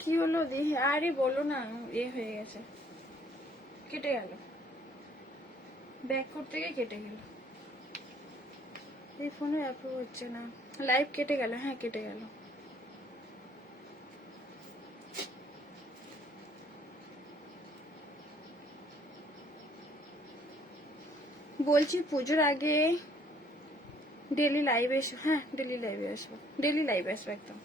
কি হলো দেখি, আরে বলো না, হয়ে গেছে, কেটে গেল, ব্যাক করতে গিয়ে কেটে গেল। এই ফোনে অ্যাপ্রুভ হচ্ছে না, লাইভ কেটে গেল। হ্যাঁ কেটে গেল। বলছি পুজোর আগে ডেলি লাইভে এসো। হ্যাঁ ডেলি লাইভে আসবো, ডেলি লাইভে আসবো একদম।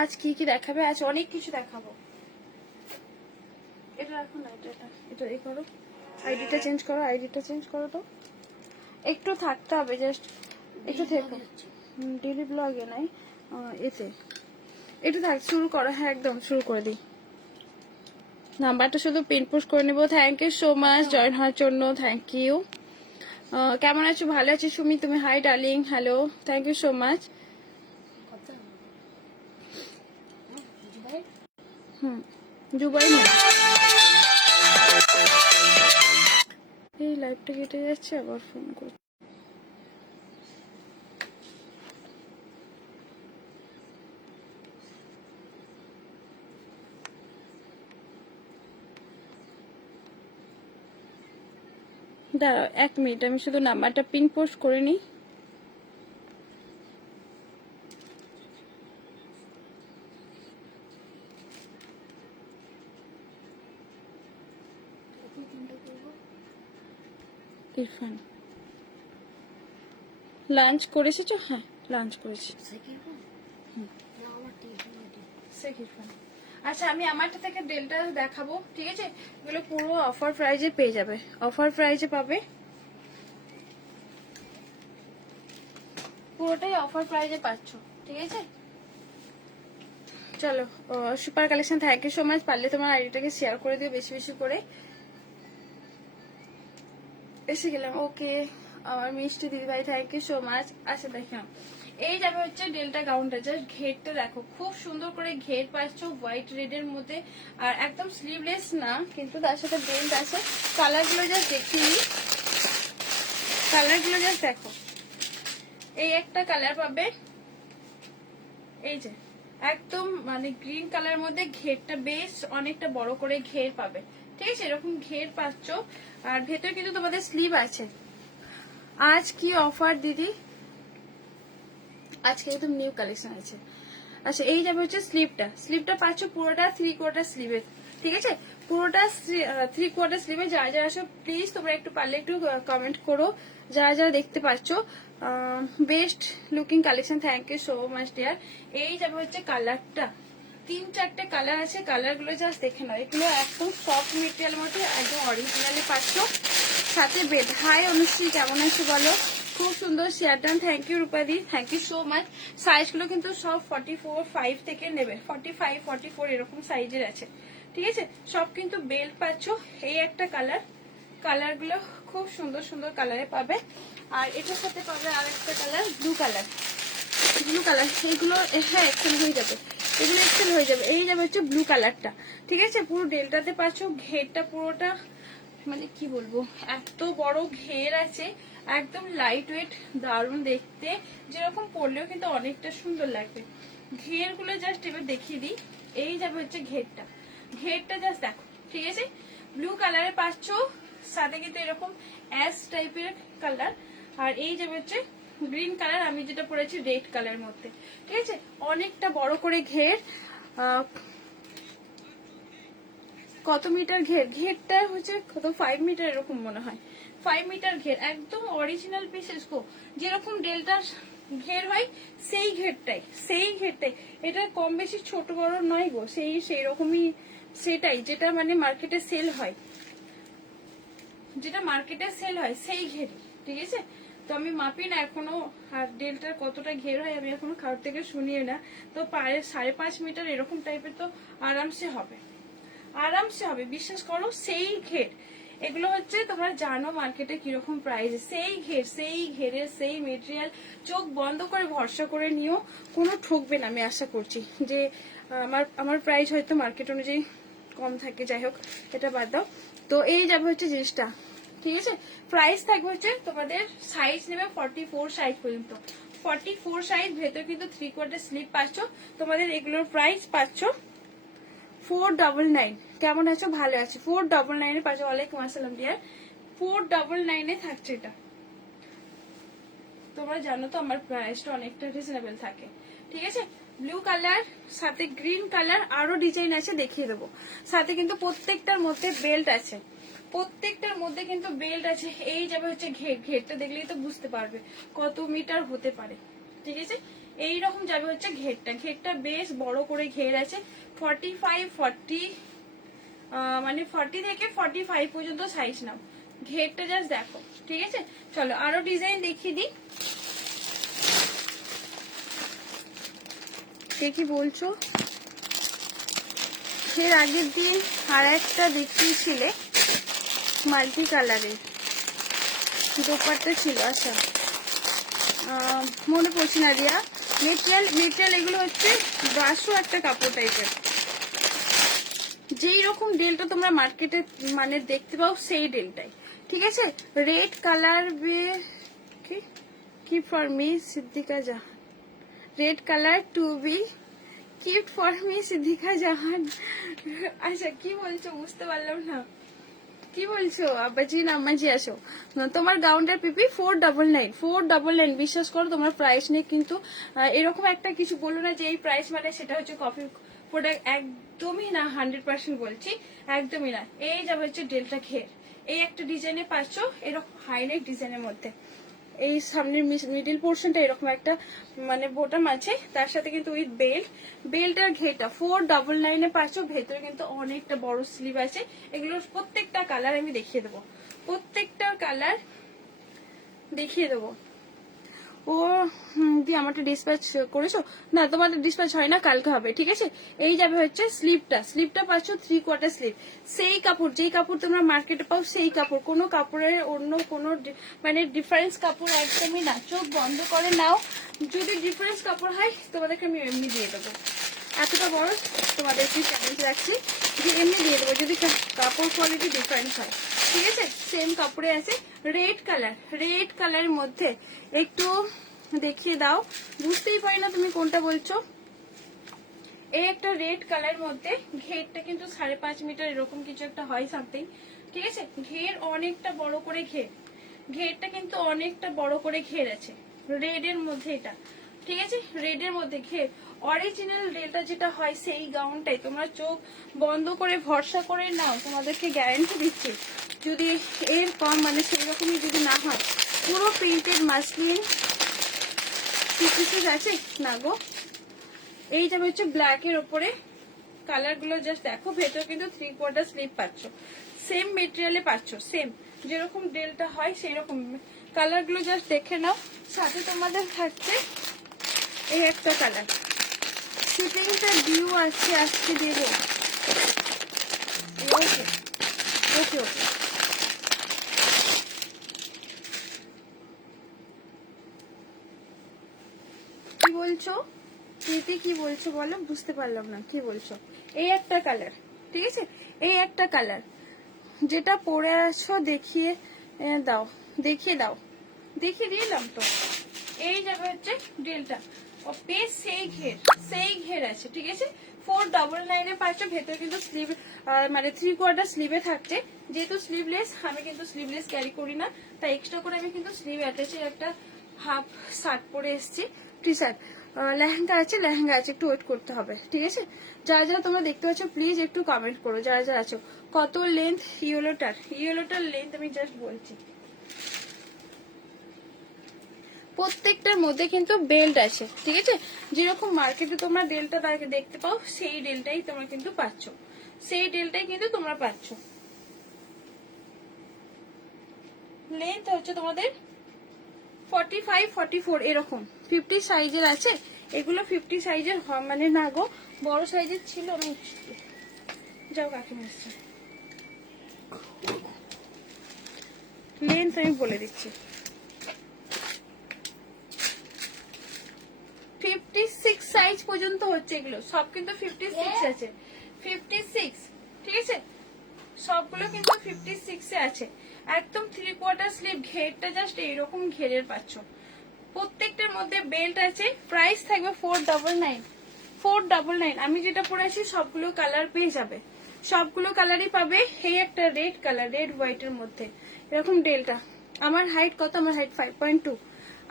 আজ কি কি দেখাবে? আজ অনেক কিছু দেখাবো। এটা রাখো না, এটা এই করো, আইডিটা চেঞ্জ করো, আইডিটা চেঞ্জ করো। তো একটু থাকতে হবে, জাস্ট একটু থেকো। ডেলি ব্লগে নাই, এতে একটু থাক, শুরু করো। হ্যাঁ একদম শুরু করে দিই। নাম্বারটা শুধু পিন পোস্ট করে নেবো। Thank you so much join হওয়ার জন্য, থ্যাংক ইউ। কেমন আছো? ভালো আছি সুমি, তুমি? Hi darling, hello, thank you so much. Dubai না, এই লাইভটা কেটে যাচ্ছে, আবার ফোন করছি। দাঁড়াও 1 মিনিট, আমি শুধু নাম্বারটা পিন পোস্ট করে নিই। ইরফান, লাঞ্চ করে এসেছো? হ্যাঁ লাঞ্চ করেছি। ইরফান, আচ্ছা আমি আমারটা থেকে ডেলটা দেখাবো, ঠিক আছে? এগুলো পুরো অফার প্রাইজে পেয়ে যাবে, অফার প্রাইজে পাবে, পুরোটাই অফার প্রাইজে পাচ্ছ, ঠিক আছে? চলো, super collection, thank you so much. পারলে তোমার আইডিটাকে শেয়ার করে দিও বেশি বেশি করে। এসে গেলাম, ওকে আমার মিষ্টি দিদি ভাই, থ্যাংক ইউ সো মাচ। আচ্ছা দেখলাম, এই যাবে হচ্ছে ডেল্টা গাউনটা, জাস্ট ঘেরটা দেখো, খুব সুন্দর করে ঘের পাচ্ছ হোয়াইট রেড এর মধ্যে, আর একদম স্লিভলেস না, কিন্তু তার সাথে বেল্ট আছে। কালার গুলো জাস্ট দেখিয়ে, কালার গুলো জাস্ট দেখো। এই একটা কালার পাবে, এই যে একদম মানে গ্রিন কালার মধ্যে ঘেরটা বেশ অনেকটা বড় করে ঘের পাবে, ঠিক আছে? এরকম ঘের পাচ্ছ, আর ভেতরে কিন্তু তোমাদের স্লিভ আছে। আজ কি অফার দিদি? আজকে একদম নিউ কালেকশন আছে। আচ্ছা এই যাবে হচ্ছে স্লিভটা, স্লিভটা পাচ্ছ পুরোটা 3/4 স্লিভে, ঠিক আছে? পুরোটা 3/4 স্লিভে। যারা যারা আসো প্লিজ তোমরা একটু পারলে একটু কমেন্ট করো, যারা যারা দেখতে পাচ্ছ। Best looking collection, thank you so much dear. এই যাবে হচ্ছে কালারটা, 3-4টে কালার আছে, কালার গুলো জাস্ট দেখে নাও। এগুলো একদম সফট মেটেরিয়াল মধ্যে একদম অরিজিনালি পাচ্ছ, সাথে বেড। হাই অনুশ্রী, কেমন আছো বলো? খুব সুন্দর শেয়ার ডান, থ্যাংক ইউ রূপাদি, থ্যাংক ইউ সো মাচ। সাইজগুলো কিন্তু সব 44-5 থেকে নেবে, 45-44 এরকম সাইজের আছে, ঠিক আছে? সব কিন্তু বেল্ট পাচ্ছ। এই একটা কালার, কালার গুলো খুব সুন্দর সুন্দর কালারে পাবে। আর এটার সাথে পাবে আর একটা colour, blue colour, blue colour. এইগুলো হ্যাঁ এক্সেল হয়ে যাবে, এগুলো এক্সেল হয়ে যাবে। এই যাবে হচ্ছে ব্লু কালারটা, ঠিক আছে? পুরো ডেল্টাতে পাচ্ছ, ঘেরটা পুরোটা মানে কি বলবো, এত বড় ঘের আছে, একদম লাইট ওয়েট, দারুণ দেখতে, যেরকম পরলেও কিন্তু অনেকটা সুন্দর লাগবে। ঘের গুলো জাস্ট এবার দেখিয়ে দিই। এই যাবে হচ্ছে ঘেরটা, ঘেরটা জাস্ট দেখো, ঠিক আছে? ব্লু কালারে পাচ্ছ, সাথে কিন্তু এরকম অ্যাশ টাইপের কালার। আর এই যাবে হচ্ছে গ্রিন কালার, আমি যেটা পরেছি রেড কালার মধ্যে, ঠিক আছে? অনেকটা বড় করে ঘের। কত মিটার ঘের? ঘেরটা হচ্ছে কত, 5 মিটার এরকম মনে হয়, 5 মিটার ঘের, একদম অরিজিনাল পিসেস গো। যেরকম ডেল্টার ঘের হয় সেই ঘেরটাই, সেই ঘেরটাই। এটা কম বেশি ছোট বড় নয় গো, সেই রকমই, সেটাই যেটা মানে মার্কেটে সেল হয়, যেটা মার্কেটে সেল হয় সেই ঘেরই, ঠিক আছে? তো আমি মাপি না এখনো, আর ডেল্টার কতটা ঘের হয় আমি এখনো কারোর থেকে শুনিয়ে না। তো 5.5 মিটার এরকম টাইপের তো আরামসে হবে, আরামসে হবে, বিশ্বাস করো, সেই ঘের। এগুলো হচ্ছে তোমরা জানো মার্কেটে কিরকম প্রাইস, সেই ঘেরের সেই মেটেরিয়াল, চোখ বন্ধ করে ভরসা করে নিও, কোনো ঠকবে না। আমি আশা করছি যে আমার প্রাইস হয়তো মার্কেট অনুযায়ী কম থাকে, যাই হোক এটা বাদ দাও। তো এই যাবে হচ্ছে জিনিসটা, ঠিক আছে। প্রাইস থাকবে হচ্ছে তোমাদের, সাইজ নেবে 44 সাইজ পর্যন্ত, 44 সাইজ, ভেতর কিন্তু 3/4 স্লিপ পাচ্ছ। তোমাদের এগুলোর প্রাইস পাচ্ছ 499। কেমন আছো? ভালো আছো? 499 পাচ্ছ। ওয়ালাইকুম আসসালাম ডিয়ার। 499 থাকছে এটা। তোমরা জানো তো আমার প্রাইসটা অনেকটা রিজনেবল থাকে, ঠিক আছে। ব্লু কালার সাথে গ্রিন কালার, আরো ডিজাইন আছে দেখিয়ে দেবো। সাথে কিন্তু প্রত্যেকটার মধ্যে বেল্ট আছে, প্রত্যেকটার মধ্যে কিন্তু বেল্ট আছে। এই যাবে হচ্ছে ঘেরটা দেখলেই তো বুঝতে পারবে কত মিটার হতে পারে, ঠিক আছে। এইরকম যাবে হচ্ছে ঘেরটা বেশ বড় করে ঘের আছে। 40 মানে 40 থেকে 45 পর্যন্ত সাইজ নাও। ঘেরটা জাস্ট দেখো, ঠিক আছে। চলো আরো ডিজাইন দেখিয়ে দিই। কে কি বলছো? এর আগের দিন আর একটা দেখিয়েছিলে মাল্টি কালারের দোপাট্টা ছিল, আচ্ছা মনে পড়ছে না দিয়া। মেটেরিয়াল এগুলো হচ্ছে ব্রাশো একটা কাপড় টাইপের, যেই রকম ডেলটা তোমরা মার্কেটে মানে দেখতে পাও সেই ডেলটাই, ঠিক আছে। রেড কালার কি for me Siddika Jahan, red colour to be keep for me Siddika Jahan. আচ্ছা কি বলছো বুঝতে পারলাম না, কি বলছো? আব্বাজি না আম্মাজি আসো। তোমার গাউনটার পিপি 499 বিশ্বাস করো তোমার প্রাইস নিয়ে কিন্তু এরকম একটা কিছু বলো না যে এই প্রাইস মানে সেটা হচ্ছে কপি প্রোডাক্ট, একদমই না, 100% বলছি একদমই না। এই যাবে হচ্ছে ডেল্টা ঘের, এই একটা ডিজাইনে পাচ্ছ এরকম হাইলাইট ডিজাইনের মধ্যে। এই সামনের মিডিল পোর্শনটা এরকম একটা মানে বোটাম আছে, তার সাথে কিন্তু উইথ বেল্ট আর ঘেরটা 499 পাচ্ছ। ভেতরে কিন্তু অনেকটা বড় স্লিভ আছে। এগুলোর প্রত্যেকটা কালার আমি দেখিয়ে দেবো, প্রত্যেকটার কালার দেখিয়ে দেবো। ও দি আমারটা ডিসপ্যাচ করেছো? না তোমাদের ডিসপ্যাচ হয় না, কালকে হবে, ঠিক আছে। এই যাবে হচ্ছে স্লিপটা পাচ্ছ 3/4 স্লিভ, সেই কাপড় যেই কাপড় তোমরা মার্কেটে পাও সেই কাপড়, কোনো কাপড়ের অন্য কোনো মানে ডিফারেন্স কাপড় একদমই না। চোখ বন্ধ করে নাও, যদি ডিফারেন্স কাপড় হয় তোমাদেরকে আমি এমনি দিয়ে দেবো। এতটা বড় তোমাদেরকে চ্যালেঞ্জ রাখছি যে এমনি দিয়ে দেবো যদি কাপড় কোয়ালিটি ডিফারেন্স হয়, ঠিক আছে। সেম কাপড়ে আছে রেড কালারের মধ্যে একটু দেখিয়ে দাও, বুঝতেই পারি না তুমি কোনটা বলছো। এই একটা রেড কালার মধ্যে ঘেরটা কিন্তু 5.5 মিটার এরকম কিছু একটা হয় সামথিং, ঠিক আছে। ঘের অনেকটা বড় করে ঘেরটা কিন্তু অনেকটা বড় করে ঘের আছে রেড এর মধ্যে এটা, ঠিক আছে। রেড এর মধ্যে ঘের অরিজিনাল ডেলটা যেটা হয় সেই গাউনটাই তোমরা চোখ বন্ধ করে ভরসা করে নাও, তোমাদেরকে গ্যারান্টি দিচ্ছি যদি এর কম মানে সেই রকমই যদি না হয়। পুরো প্রিন্টেড মাসলিন পিসেস আছে না গো। এই যাবে হচ্ছে ব্ল্যাক এর ওপরে, কালার গুলো জাস্ট দেখো। ভেতর কিন্তু 3/4 স্লিভ পাচ্ছ, সেম মেটেরিয়ালে পাচ্ছ, সেম যেরকম ডেলটা হয় সেই রকম। কালার গুলো জাস্ট দেখে নাও। সাথে তোমাদের থাকছে এই একটা কালার, শিপিংটা ডিউ আছে, আজকে দেবো। ওকে ওকে ওকে কি বলছো প্রীতি, কি বলছো বলো, বুঝতে পারলাম না কি বলছো। এই একটা কালার, ঠিক আছে, এই একটা কালার যেটা পরে আছো দেখিয়ে দাও, দেখিয়ে দিলাম তো। এই যাবে হচ্ছে ডেলটা বেশ সেই ঘের আছে, ঠিক আছে। 499 পাচ্ছ। ভেতরে কিন্তু স্লিভ মানে 3/4 স্লিভে থাকছে। যেহেতু স্লিভলেস, আমি কিন্তু স্লিভলেস ক্যারি করি না, তাই এক্সট্রা করে আমি কিন্তু স্লিভ অ্যাটাচের একটা হাফ শার্ট পরে এসেছি, টি শার্ট। লেহেঙ্গা আছে, একটু ওয়েট করতে হবে, ঠিক আছে। যারা যারা তোমরা দেখতে পাচ্ছ প্লিজ একটু কমেন্ট করো, যারা যারা আছো। কত লেন্থ ইয়েলোটার লেন্থ আমি জাস্ট বলছি। প্রত্যেকটার মধ্যে কিন্তু বেল্ট আছে, ঠিক আছে। যেরকম মার্কেটে তোমরা ডেলটা দেখতে পাও সেই ডেলটাই তোমরা কিন্তু পাচ্ছ, লেন্থ হচ্ছে তোমাদের 45-44 এরকম 50 সাইজের আছে। এগুলো 50 সাইজের মানে না গো, বড় সাইজের ছিল। আমি যাও কাকিমা এসছে। লেন্থ আমি বলে দিচ্ছি, 56 সাইজ পর্যন্ত হচ্ছে এগুলো সব, কিন্তু 56 আছে, 56, ঠিক আছে, সবগুলো কিন্তু 56 এ আছে। একদম 3/4 স্লিভ, ঘেরটা জাস্ট এইরকম ঘেরের পাচ্ছ, প্রত্যেকটার মধ্যে বেল্ট আছে। প্রাইস থাকবে 499, 499। আমি যেটা পরেছি সবগুলো কালার পেয়ে যাবে, সবগুলো কালারই পাবে। এই একটা রেড কালার, রেড হোয়াইটের মধ্যে এরকম ডেলটা। আমার হাইট কত? আমার হাইট 5.2,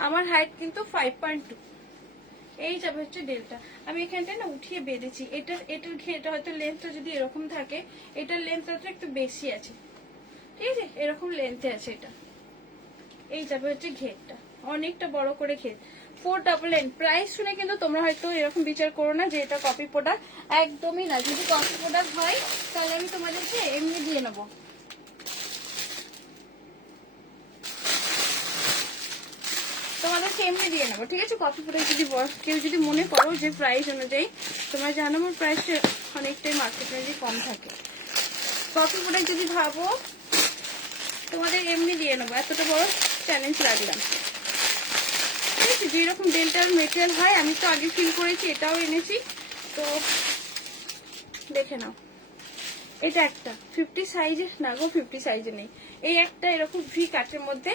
আমার হাইট কিন্তু 5.2। এই যাবে হচ্ছে ডেলটা। আমি এখানটা না উঠিয়ে বেঁধেছি, এটার ঘেরটা হয়তো লেন্থটা যদি এরকম থাকে, এটার লেন্থটা একটু বেশি আছে, ঠিক আছে, এরকম লেন্থে আছে এটা। এই যাবে হচ্ছে ঘেরটা, অনেকটা বড় করে ঘের। 499 প্রাইস শুনে কিন্তু তোমরা হয়তো এরকম বিচার করো না যে এটা কপি প্রোডাক্ট, একদমই না। যদি কপি প্রোডাক্ট হয় তাহলে আমি তোমাদেরকে এমনি দিয়ে নেবো, তোমাদেরকে এমনি দিয়ে নেবো, ঠিক আছে। কপি প্রোডাক্ট যদি কেউ যদি মনে করো যে প্রাইস অনুযায়ী, তোমরা জানো আমার প্রাইস অনেকটাই মার্কেট প্রাইসে কম থাকে, কপি প্রোডাক্ট যদি ভাবো তোমাদের এমনি দিয়ে নেবো, এতটা বড় চ্যালেঞ্জ রাখলাম, ঠিক আছে। যেরকম ডেল্টার মেটেরিয়াল হয় আমি তো আগে ফিল করেছি, এটাও এনেছি, তো দেখে নাও। এটা একটা 50 সাইজে না গো, 50 সাইজে নেই। এই একটা এরকম ভি কাটের মধ্যে,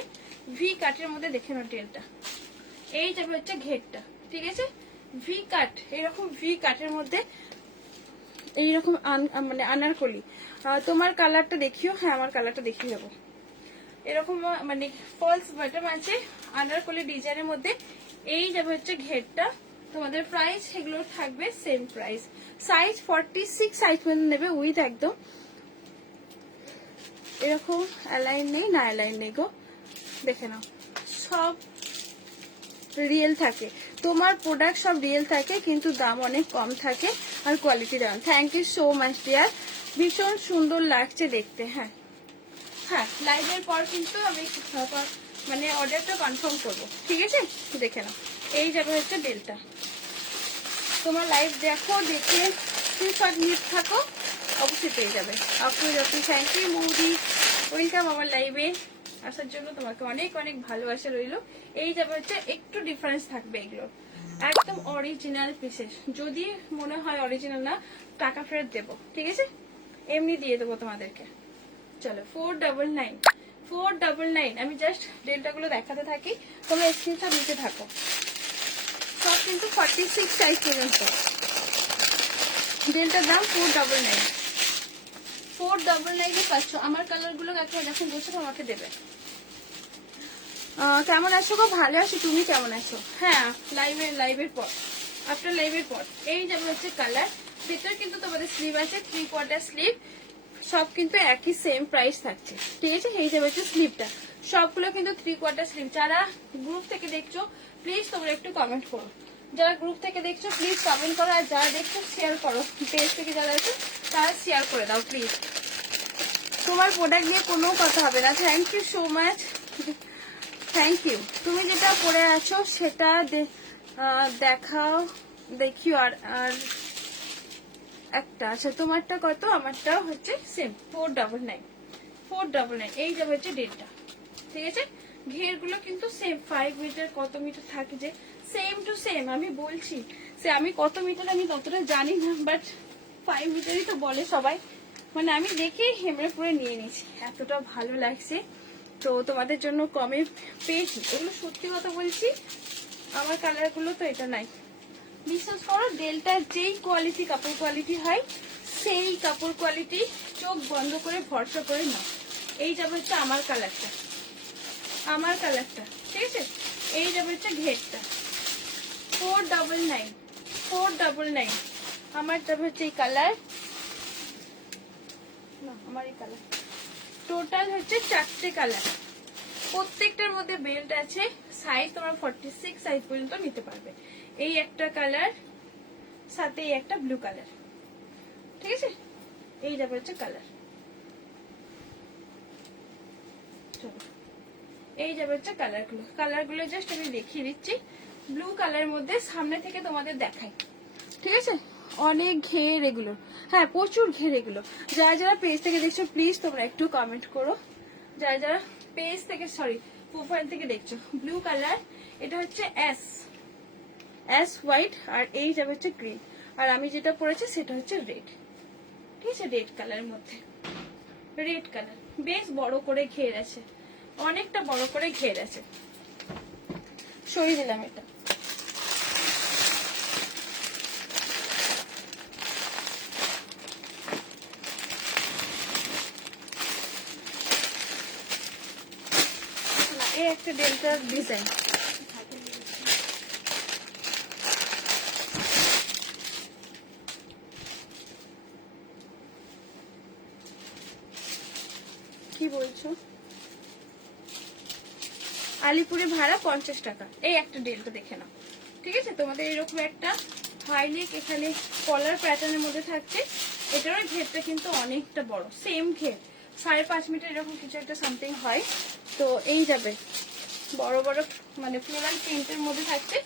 ভি কাটের মধ্যে দেখে নাও ডেলটা। এই যাবে হচ্ছে ঘেরটা, ঠিক আছে, ভি কাট, এরকম ভি কাটের মধ্যে এইরকম মানে আনারকলি। তোমার কালারটা দেখিও, হ্যাঁ আমার কালারটা দেখিয়ে দেবো। এরকম মানে ফলস বাটন আছে আনারকলি ডিজাইনের মধ্যে। এই যাবে হচ্ছে ঘেরটা। তোমাদের প্রাইস এগুলো থাকবে সেম প্রাইস। সাইজ 46 সাইজ পর্যন্ত নেবে, উইথ একদম এরকম অ্যালাইন নেই, না অ্যালাইন নেই গো, দেখে নাও। সব রিয়েল থাকে, তোমার প্রোডাক্ট সব রিয়েল থাকে, কিন্তু দাম অনেক কম থাকে আর কোয়ালিটি দাম। Thank you so much dear, ভীষণ সুন্দর লাগছে দেখতে। হ্যাঁ হ্যাঁ, লাইভের পর কিন্তু আমি মানে অর্ডারটা কনফার্ম করবো, ঠিক আছে। দেখে নাও, এই যাবে হচ্ছে ডেলটা। তোমার লাইভ দেখো, দেখে স্ক্রিনশট নিয়ে থাকো, অবশ্যই পেয়ে যাবে। আপনি থ্যাংক ইউ মৌদি, ওয়েলকাম আমার লাইভে আসার জন্য, তোমাকে অনেক অনেক ভালোবাসা রইলো। এই যাবে হচ্ছে একটু ডিফারেন্স থাকবে এগুলো, একদম অরিজিনাল পিসেস। যদি মনে হয় অরিজিনাল না, টাকা ফেরত দেবো, ঠিক আছে, এমনি দিয়ে দেবো তোমাদেরকে। চলো 499, 499। আমি জাস্ট ডেল্টা গুলো দেখাতে থাকি, তোমরা স্ক্রিনশট নিতে থাকো। সব কিন্তু 46 সাইজ পর্যন্ত, ডেল্টার দাম 499, 499 পাচ্ছ। আমার কালার গুলো যখন বলছো আমাকে দেবে। কেমন আছো গো? ভালো আছো, তুমি কেমন আছো? হ্যাঁ, লাইভের পর, আফটার লাইভের পর। এই যাবে হচ্ছে কালার, ভিতরে কিন্তু তোমাদের স্লিভ আছে, 3/4 স্লিভ, সব কিন্তু একই সেম প্রাইস থাকছে, ঠিক আছে। এই যাবে হচ্ছে স্লিভটা, সবগুলো কিন্তু 3/4 স্লিভ। যারা গ্রুপ থেকে দেখছো প্লিজ তোমরা একটু কমেন্ট করো, যারা গ্রুপ থেকে দেখছো প্লিজ কমেন্ট করো, আর যারা দেখছো শেয়ার করো, পেজ থেকে যারা আছে তারা শেয়ার করে দাও প্লিজ। তোমার প্রোডাক্ট নিয়ে কোনো কথা হবে না। Thank you so much, thank you. তুমি যেটা পরে আছো সেটা দেখাও, দেখিও। আর একটা আচ্ছা, তোমারটা কত? আমারটাও হচ্ছে সেম 499, 499। এই যাবে হচ্ছে ডেটটা, ঠিক আছে। ঘের গুলো কিন্তু সেম, 5 মিটার কত মিটার থাকে যে সেম টু সেম। আমি বলছি সে আমি কত মিটার আমি ততটা জানি না, বাট 5 মিটারই তো বলে সবাই। মানে আমি দেখে হেমড়ে পরে নিয়ে নিয়েছি, এতটা ভালো লাগছে। তো তোমাদের জন্য কমে পেয়েছি, এগুলো সত্যি কথা বলছি। আমার কালার গুলো তো এটা নাই, বিশ্বাস করো। ডেল্টার যেই কোয়ালিটি কাপড় কোয়ালিটি হয় সেই কাপড় কোয়ালিটি চোখ বন্ধ করে ভরসা করে নাও। এই যাবে হচ্ছে আমার কালারটা, আমার কালারটা, ঠিক আছে। এই যাবে হচ্ছে ঘেরটা, 499, 499। আমার যাবে হচ্ছে এই কালার, না আমার এই কালার। টোটাল হচ্ছে 4টে কালার, প্রত্যেকটার মধ্যে বেল্ট আছে। সাইজ তোমরা 46 সাইজ পর্যন্ত নিতে পারবে। এই একটা কালার, সাথে এই একটা ব্লু কালার, ঠিক আছে। এই যাবে হচ্ছে কালার, এই যাবে হচ্ছে কালারগুলো জাস্ট আমি দেখিয়ে দিচ্ছি। ব্লু কালারের মধ্যে সামনে থেকে তোমাদের দেখাই, ঠিক আছে। অনেক ঘের এগুলো, হ্যাঁ প্রচুর ঘের এগুলো। যারা যারা পেজ থেকে দেখছো প্লিজ তোমরা একটু কমেন্ট করো, যারা যারা পেজ থেকে সরি প্রোফাইল থেকে দেখছো, ব্লু কালার, এটা হচ্ছে অ্যাশ হোয়াইট, আর এই যাবে হচ্ছে গ্রিন, আর আমি যেটা পরেছি সেটা হচ্ছে রেড। ঠিক আছে, রেড কালারের মধ্যে, রেড কালার বেশ বড় করে ঘের আছে, অনেকটা বড় করে ঘের আছে। সরিয়ে দিলাম এটা। এই একটা ডেল্টার ডিজাইন, কি বলছো? আলিপুরে ভাড়া 50 টাকা। এই একটা ডেলটা দেখে নাও। ঠিক আছে, তোমাদের এরকম একটা হাইনেক এখানে কলার প্যাটার্নের মধ্যে থাকছে। এটারও ঘেরটা কিন্তু অনেকটা বড়, সেম ঘের 5.5 মিটার এরকম কিছু একটা সামথিং হয়। তো এই যাবে বড় বড় মানে ফ্লোরাল প্রিন্টের মধ্যে থাকছে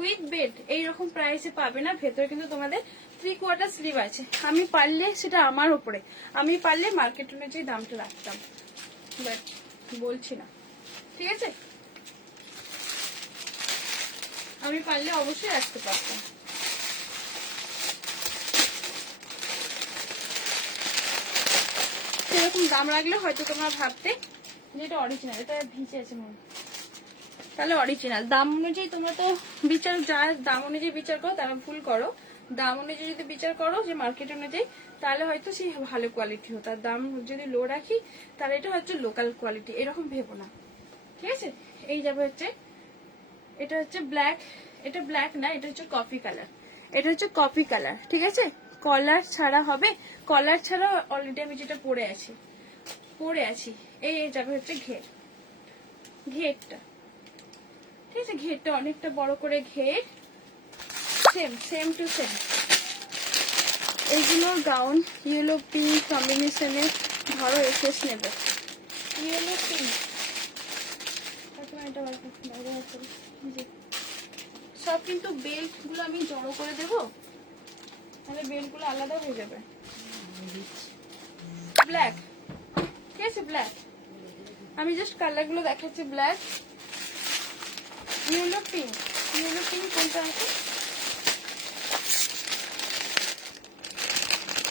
উইথ বেড এইরকম প্রাইসে পাবে না। ভেতরে কিন্তু তোমাদের 3/4 স্লিভ আছে। আমি পারলে সেটা আমার উপরে, আমি পারলে মার্কেট অনুযায়ী দামটা রাখতাম, বাট বলছি না। ঠিক আছে, আমি পারলে অবশ্যই রাখতে পারতাম। সেরকম দাম রাখলে হয়তো তোমরা ভাবতে যে এটা অরিজিনাল, এটা ভিজে আছে মনে, তাহলে অরিজিনাল। দাম অনুযায়ী তোমরা তো বিচার, যা দাম অনুযায়ী বিচার করো তারা ভুল করো। দাম অনুযায়ী যদি বিচার করো যে মার্কেট অনুযায়ী, তাহলে হয়তো সেই ভালো কোয়ালিটি হতো। আর দাম যদি লো রাখি তাহলে এটা হচ্ছে লোকাল কোয়ালিটি, এরকম ভেবো না। ঠিক আছে, এই যাবে হচ্ছে, এটা হচ্ছে ব্ল্যাক, এটা ব্ল্যাক না, এটা হচ্ছে কফি কালার, এটা হচ্ছে কফি কালার। ঠিক আছে, কলার ছাড়া হবে, কলার ছাড়া অলরেডি আমি যেটা পরে আছি। এই যাবে হচ্ছে ঘেরটা। ঠিক আছে, ঘেরটা অনেকটা বড় করে ঘের, সেম টু সেম। এইগুলোর গাউন ইয়েলো পিঙ্ক কম্বিনেশনে ধরো এসেস নেবে, ইয়েলো পিঙ্ক। সব কিন্তু বেল্ট গুলো আমি জড়ো করে দেবো, তাহলে বেল্ট গুলো আলাদা হয়ে যাবে। ব্ল্যাক, ঠিক আছে, ব্ল্যাক। আমি জাস্ট কালার গুলো দেখাচ্ছি, ব্ল্যাক, ইয়েলো পিঙ্ক কোনটা আছে?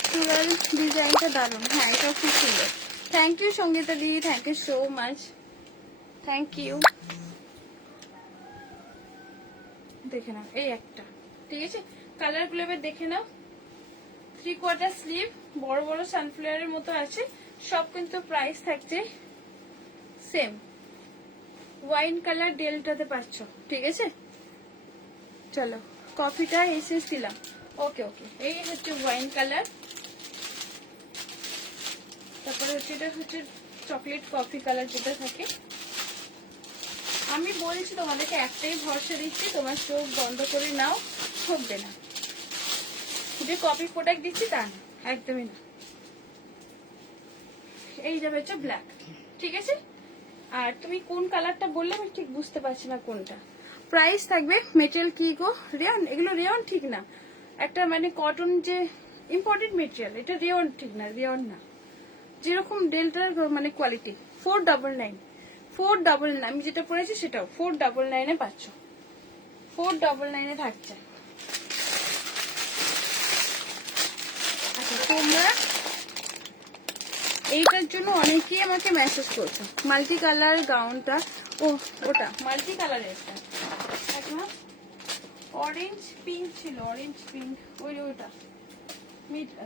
ফ্লোরাল ডিজাইনটা দারুণ, হ্যাঁ এটা খুব সুন্দর। থ্যাংক ইউ সঙ্গীতা দি, thank you so much, thank you. দেখে নাও এই একটা, ঠিক আছে, কালার গুলো এবার দেখে নাও। 3/4 স্লিভ, বড় বড় সানফ্লাওয়ারের মতো আছে। সব কিন্তু প্রাইস থাকছে সেম। ওয়াইন কালার ডেলটাতে পাচ্ছ। ঠিক আছে, চলো কফিটা এসে দিলাম। ওকে, এই হচ্ছে ওয়াইন কালার, তারপরে হচ্ছে এটা হচ্ছে চকলেট কফি কালার যেটা থাকে। আমি বলছি তোমাদেরকে, একটাই ভরসা দিচ্ছি, তোমার চোখ বন্ধ করে নাও, ঠকবে না। যে কপি প্রোডাক্ট দিচ্ছি তা না, একদমই না। এই যাবে হচ্ছে ব্ল্যাক। ঠিক আছে, আর তুমি কোন কালারটা বললে আমি ঠিক বুঝতে পারছি না কোনটা। প্রাইস থাকবে, মেটেরিয়াল কি গো, রেয়ন? এগুলো রেয়ন ঠিক না, একটা মানে কটন যে ইম্পর্টেন্ট মেটেরিয়াল, এটা রেয়ন ঠিক না, রেয়ন না। যেরকম ডেল্টার মানে কোয়ালিটি 499 আমি যেটা পড়েছি সেটাও 499 পাচ্ছ, 499 থাকছে। আচ্ছা, তোমরা এইটার জন্য অনেকেই আমাকে মেসেজ করছো, মাল্টি কালার গাউনটা, ওটা মাল্টি কালারের, একটা অরেঞ্জ পিঙ্ক ছিল, অরেঞ্জ পিঙ্ক, ওইটা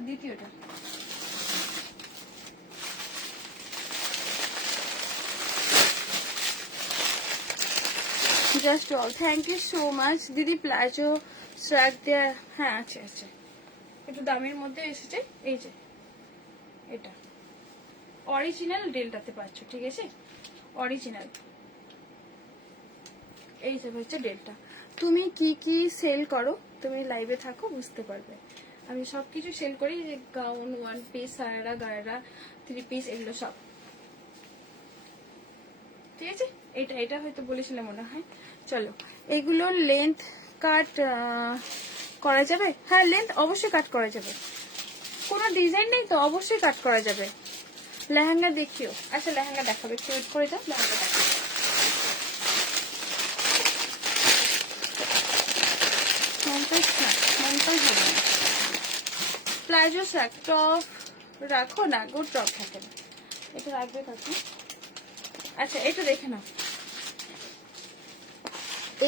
দ্বিতীয়টা। Just all, thank you so much দিদি। প্লাজো শার্ট দেয়া, হ্যাঁ আছে, একটু দামের মধ্যে এসেছে। এই যে এটা অরিজিনাল ডেলটাতে পাচ্ছ। ঠিক আছে, অরিজিনাল। এই যে হচ্ছে ডেলটা। তুমি কি সেল করো, তুমি লাইভে থাকো বুঝতে পারবে। আমি সবকিছু সেল করি, যে gown, one piece, sharara, gharara, 3 piece, এগুলো সব। ঠিক আছে, এটা হয়তো বলেছিলাম মনে হয়। চলো, এগুলো লেন্থ কাট করা যাবে? হ্যাঁ, লেন্থ অবশ্যই কাট করা যাবে, কোনো ডিজাইন নেই তো অবশ্যই কাট করা যাবে। লেহেঙ্গা দেখিও। আচ্ছা লেহেঙ্গা দেখাবে, একটু ওয়েট করে যাও, লেহেঙ্গা দেখাবে। প্লাজো শাক টপ রাখো না, গুড টপ থাকে না, এটা রাখবে কাকু। আচ্ছা এটা দেখে নাও,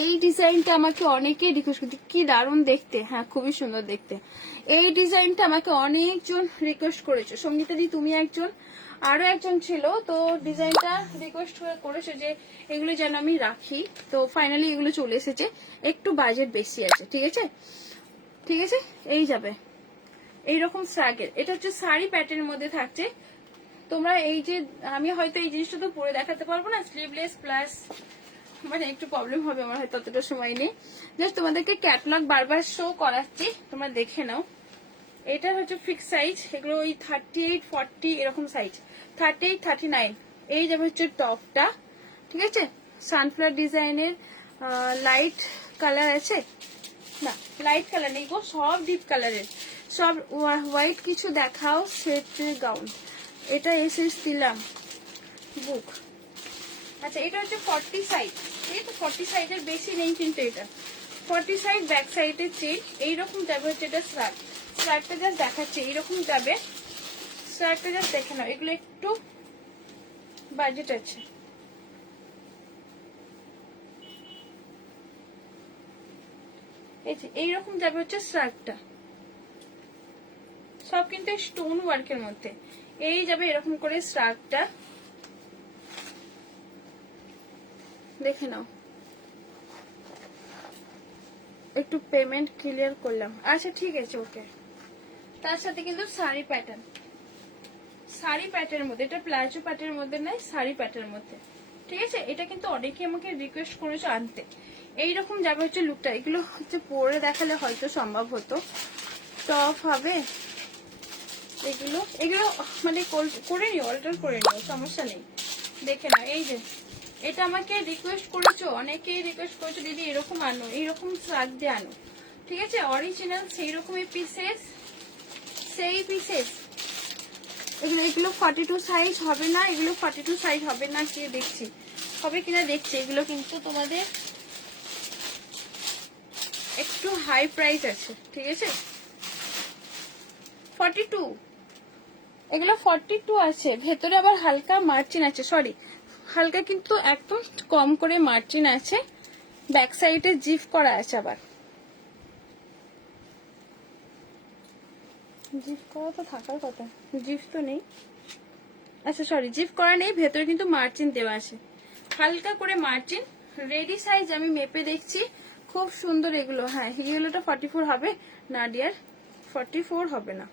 এই ডিজাইনটা আমাকে অনেকেই রিকোয়েস্ট করতে, কি দারুণ দেখতে, হ্যাঁ খুবই সুন্দর দেখতে। এই ডিজাইনটা আমাকে অনেকজন রিকোয়েস্ট করেছো, সঙ্গীতা দি তুমি একজন, আরো একজন ছিল, তো ডিজাইনটা রিকোয়েস্ট করেছো যে এগুলো যেন আমি রাখি, তো ফাইনালি এগুলো চলে এসেছে। একটু বাজেট বেশি আছে, ঠিক আছে ঠিক আছে। এই যাবে এইরকম স্ট্রাগের, এটা হচ্ছে শাড়ি প্যাটার্নের মধ্যে থাকছে। তোমরা এই যে আমি হয়তো এই জিনিসটা তো পরে দেখাতে পারবো না, স্লিভলেস প্লাস মানে একটু প্রবলেম হবে আমার, হয়তো ততটা সময় নেই। জাস্ট তোমাদেরকে ক্যাটালগ বারবার শো করাচ্ছি, তোমরা দেখে নাও। এটা হচ্ছে ফিক্স সাইজ, এগুলো ওই 38 40 এরকম সাইজ, 38 39। এই যাবে হচ্ছে টপটা, ঠিক আছে। সানফ্লাওয়ার ডিজাইনের লাইট কালার আছে না, লাইট কালার নেই গো, সব ডিপ কালারের, সব হোয়াইট কিছু দেখাও। সেট গাউন, এটা এসএস দিলাম বুক। আচ্ছা এটা হচ্ছে 40 সাইজ, ঠিক আছে, 40 সাইজের বেশি নেই কিন্তু এটা 40 সাইজ। ব্যাক সাইডের চেন এইরকম যাবে হচ্ছে, এটা স্লাগ, স্লাগটা জাস্ট দেখাচ্ছে এইরকম যাবে, স্লাগটা জাস্ট দেখে নাও। এগুলো একটু বাজেট আছে, এই যে এইরকম যাবে হচ্ছে স্লাগটা, সব কিন্তু স্টোন ওয়ার্কের মধ্যে। এই যাবে এরকম করে স্লাগটা, দেখে নাও। একটু পেমেন্ট ক্লিয়ার করলাম, আচ্ছা ঠিক আছে ওকে। তার সাথে কিন্তু শাড়ি প্যাটার্ন, শাড়ি প্যাটার্নের মধ্যে, এটা প্লাজো প্যাটার্নের মধ্যে নাই, শাড়ি প্যাটার্নের মধ্যে, ঠিক আছে। এটা কিন্তু অনেকে আমাকে রিকোয়েস্ট করেছে আনতে। এইরকম যাবে হচ্ছে লুকটা, এগুলো হচ্ছে পরে দেখালে হয়তো সম্ভব হতো, টপ হবে এগুলো, এগুলো মানে করে নিও, অল্টার করে নিও, সমস্যা নেই, দেখে না। এই যে এটা আমাকে রিকোয়েস্ট করেছো, অনেকেই রিকোয়েস্ট করেছো দিদি এরকম আনো, এইরকম স্লাগ দিয়ে আনো, ঠিক আছে, অরিজিনাল সেই রকমই পিসেস, সেই পিসেস। এগুলো 42 সাইজ হবে না, এগুলো 42 সাইজ হবে না, কি দেখছি হবে কিনা দেখছি। এগুলো কিন্তু তোমাদের একটু হাই প্রাইস আছে, ঠিক আছে। 42, এগুলো 42 আছে, ভেতরে আবার হালকা মার্জিন আছে, সরি হালকা কিন্তু একদম কম করে মার্জিন আছে, ব্যাক সাইডে জিপ করা আছে, আবার জিপ করা তো থাকার কথা, জিপ তো নেই, আচ্ছা সরি জিপ করা নেই, ভেতরে কিন্তু মার্জিন দেওয়া আছে, হালকা করে মার্জিন। রেডি সাইজ আমি মেপে দেখছি, খুব সুন্দর এগুলো। হ্যাঁ এগুলোটা 44 হবে না ডিয়ার, 44 হবে না,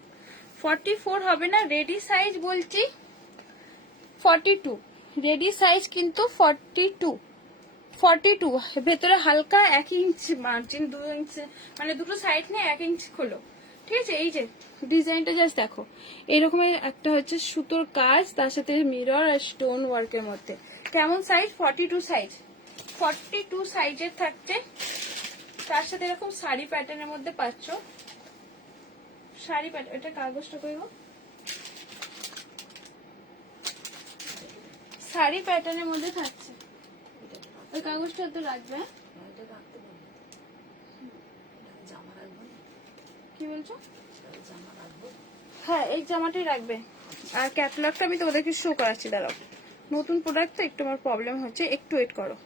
44 হবে না, রেডি সাইজ বলছি 42, রেডি সাইজ কিন্তু 42, 42 ভেতরে হালকা 1 ইঞ্চি মার্জিন, 2 ইঞ্চি মানে দুটো সাইড নিয়ে 1 ইঞ্চি খোলো, ঠিক আছে। এই যে ডিজাইনটা জাস্ট দেখো, এরকমের একটা হচ্ছে সুতোর কাজ, তার সাথে মিরর আর স্টোন ওয়ার্কের মধ্যে। কেমন সাইজ? 42 সাইজ, 42 সাইজের থাকছে, তার সাথে এরকম শাড়ি প্যাটার্নের মধ্যে পাচ্ছ, শাড়ি প্যাটার্ন। এটা কাগজটা করবো, শাড়ি প্যাটার্নের মধ্যে থাকছে, ওই কাগজটা তো রাখবে, কি বলছো? হ্যাঁ এই জামাটাই রাখবে, আর ক্যাটালগটা আমি তোমাদেরকে শো করাচ্ছি, দাঁড়াও, নতুন প্রোডাক্ট তো একটু আমার প্রবলেম হচ্ছে, একটু ওয়েট করো।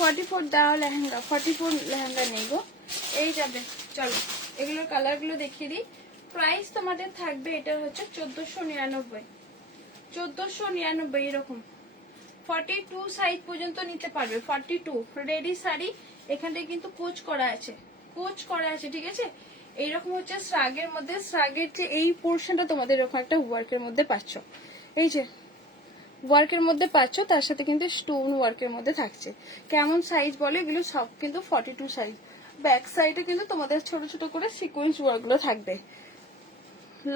ফর্টি দাও লেহেঙ্গা, 44 লেহেঙ্গা নেই গো, এই যাবে। চলো এগুলোর কালার গুলো দেখিয়ে দিই। প্রাইস তোমাদের থাকবে, এটা হচ্ছে 1499, 1499 এরকম। 42 সাইজ পর্যন্ত নিতে পারবে, 42 রেডি শাড়ি। এখানে কিন্তু কোচ করা আছে, কোচ করা আছে, ঠিক আছে। এইরকম হচ্ছে স্রাগের মধ্যে, স্রাগের যে এই পোর্শনটা তোমাদের এরকম একটা ওয়ার্কের মধ্যে পাচ্ছ, এই যে ওয়ার্কের মধ্যে পাচ্ছ, তার সাথে কিন্তু স্টোন ওয়ার্কের মধ্যে থাকছে। কেমন সাইজ বলে, এগুলো সব কিন্তু 42 সাইজ। ব্যাক সাইডে কিন্তু তোমাদের ছোট ছোট করে সিকোয়েন্স ওয়ার্কগুলো থাকবে।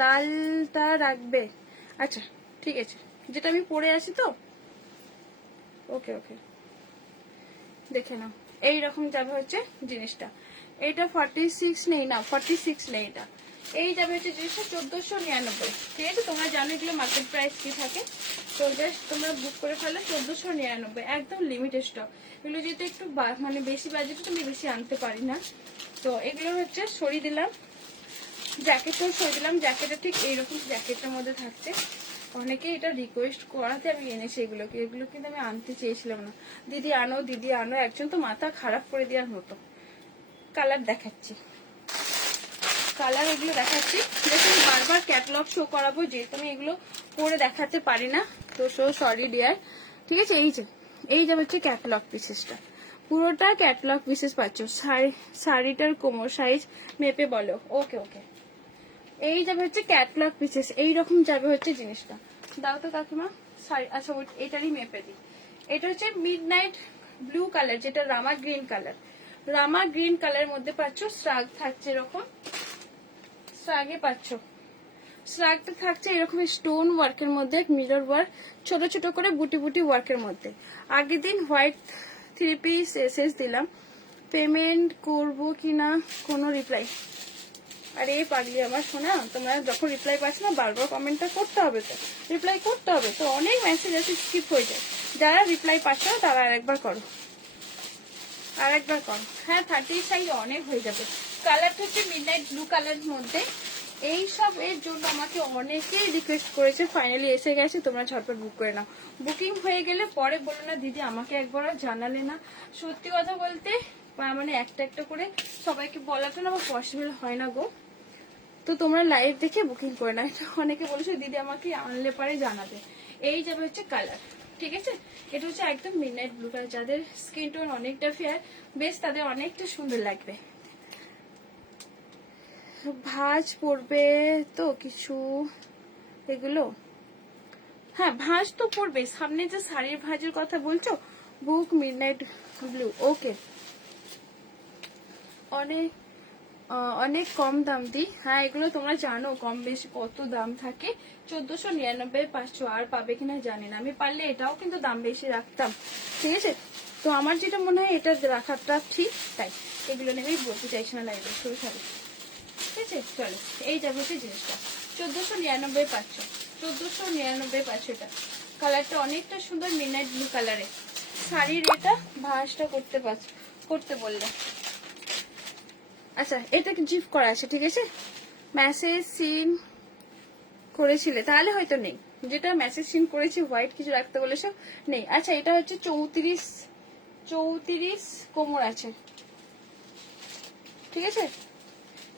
লালটা রাখবে? আচ্ছা ঠিক আছে, যেটা আমি পরে আছি তো। ওকে ওকে, দেখে নাও। এইরকম যাবে হচ্ছে জিনিসটা। এটা 46 নেই, না 46 নেই, এটা এই যাবে হচ্ছে জিনিসটা 1499। ঠিক আছে, তোমরা জানো এগুলো মার্কেট প্রাইস কি থাকে, তো জাস্ট তোমরা বুক করে ফেলে 1499, একদম লিমিটেড স্টক। এগুলো যেহেতু একটু মানে বেশি বাজেটে তুমি বেশি আনতে পারি না, তো এগুলো হচ্ছে সরিয়ে দিলাম। জ্যাকেটটাও সরিয়ে দিলাম। জ্যাকেটটা ঠিক এইরকম জ্যাকেটের মধ্যে থাকছে। অনেকে এটা রিকোয়েস্ট করাতে আমি এনেছি এগুলোকে, এগুলো কিন্তু আমি আনতে চেয়েছিলাম না। দিদি আনো দিদি আনো, একজন তো মাথা খারাপ করে দেওয়ার মতো। কালার দেখাচ্ছি, কালার এগুলো দেখাচ্ছি। দেখুন বারবার ক্যাটলগ শো করাবো, যেহেতু আমি এগুলো পরে দেখাতে পারি না, তো সো সরি ডিয়ার। ঠিক আছে, এই যে হচ্ছে ক্যাটলগ পিসেসটা, পুরোটা ক্যাটলগ পিসেস পাচ্ছ। শাড়িটার কোমর সাইজ মেপে বলো। ওকে ওকে, এই যাবে হচ্ছে ক্যাটলগ পিসেস, এইরকম যাবে হচ্ছে জিনিসটা। দাও তো কাকিমা শাড়ি। আচ্ছা এটারই মেপে দিই। এটা হচ্ছে মিড নাইট ব্লু কালার, যেটা রামা গ্রিন কালার। রামা গ্রিন কালারের মধ্যে পাচ্ছ, শ্রাগ থাকছে এরকম, শ্রাগে পাচ্ছ। শ্রাগটা থাকছে এরকম স্টোন ওয়ার্কের মধ্যে, মিরর ওয়ার্ক, ছোট ছোট করে বুটি বুটি ওয়ার্কের মধ্যে। আগের দিন হোয়াইট 3 পিস এসএস দিলাম, পেমেন্ট করবো কিনা কোনো রিপ্লাই। আরে পাগলি আমার শোনা, তোমরা যখন রিপ্লাই পাচ্ছ না, বারবার কমেন্টটা করতে হবে, তো রিপ্লাই করতে হবে, তো অনেক মেসেজ আছে স্কিপ হয়ে যায়। যারা রিপ্লাই পাচ্ছ না তারা আরেকবার করো, আরেকবার করো। হ্যাঁ 30 সাইজ অনেক হয়ে যাবে। কালারটা হচ্ছে মিডনাইট ব্লু কালারের মধ্যে। এই সব এর জন্য আমাকে অনেকেই রিকোয়েস্ট করেছে, ফাইনালি এসে গেছে, তোমরা ঝটপট বুক করে নাও। বুকিং হয়ে গেলে পরে বলো না দিদি আমাকে একবার জানালে না। সত্যি কথা বলতে মানে একটা একটা করে সবাইকে বলাটা না আমার পসিবল হয় না গো, তো তোমরা লাইভ দেখে বুকিং করে না। এটা অনেকে বলেছে দিদি আমাকে আনলে পরে জানাবে। এই যাবে হচ্ছে কালার, ঠিক আছে। এটা হচ্ছে একদম মিডনাইট ব্লু কালার, যাদের স্কিন টোন অনেকটা ফেয়ার, বেশ তাদের অনেকটা সুন্দর লাগবে। ভাঁজ পড়বে তো কিছু এগুলো? হ্যাঁ ভাঁজ তো পড়বে, সামনে যে শাড়ির ভাঁজের কথা বলছো, বুক মিডনাইট ব্লু। ওকে, অনেক অনেক কম দাম দিই। হ্যাঁ এগুলো তোমরা জানো কম বেশি কত দাম থাকে। 1499 500, আর পাবে কিনা জানি না। আমি পারলে এটাও কিন্তু দাম বেশি রাখতাম, ঠিক আছে। তো আমার যেটা মনে হয় এটা রাখাটা ঠিক, তাই এগুলো নেবেই বলতে চাইছি না লাইভে, শুরু সরি। ঠিক আছে চলো, এই যাবে হচ্ছে জিনিসটা 1499 500, 1499 500। এটা কালারটা অনেকটা সুন্দর, মিডনাইট ব্লু কালারে। শাড়ির এটা ভাঁজটা করতে বললে। আচ্ছা এটা জিপ করা আছে, ঠিক আছে। মেসেজ সিন করেছিলে তাহলে হয়তো নেই, যেটা মেসেজ সিন করেছি হোয়াইট কিছু রাখতে বলেছো নেই। আচ্ছা এটা হচ্ছে 34 কোমর আছে, ঠিক আছে।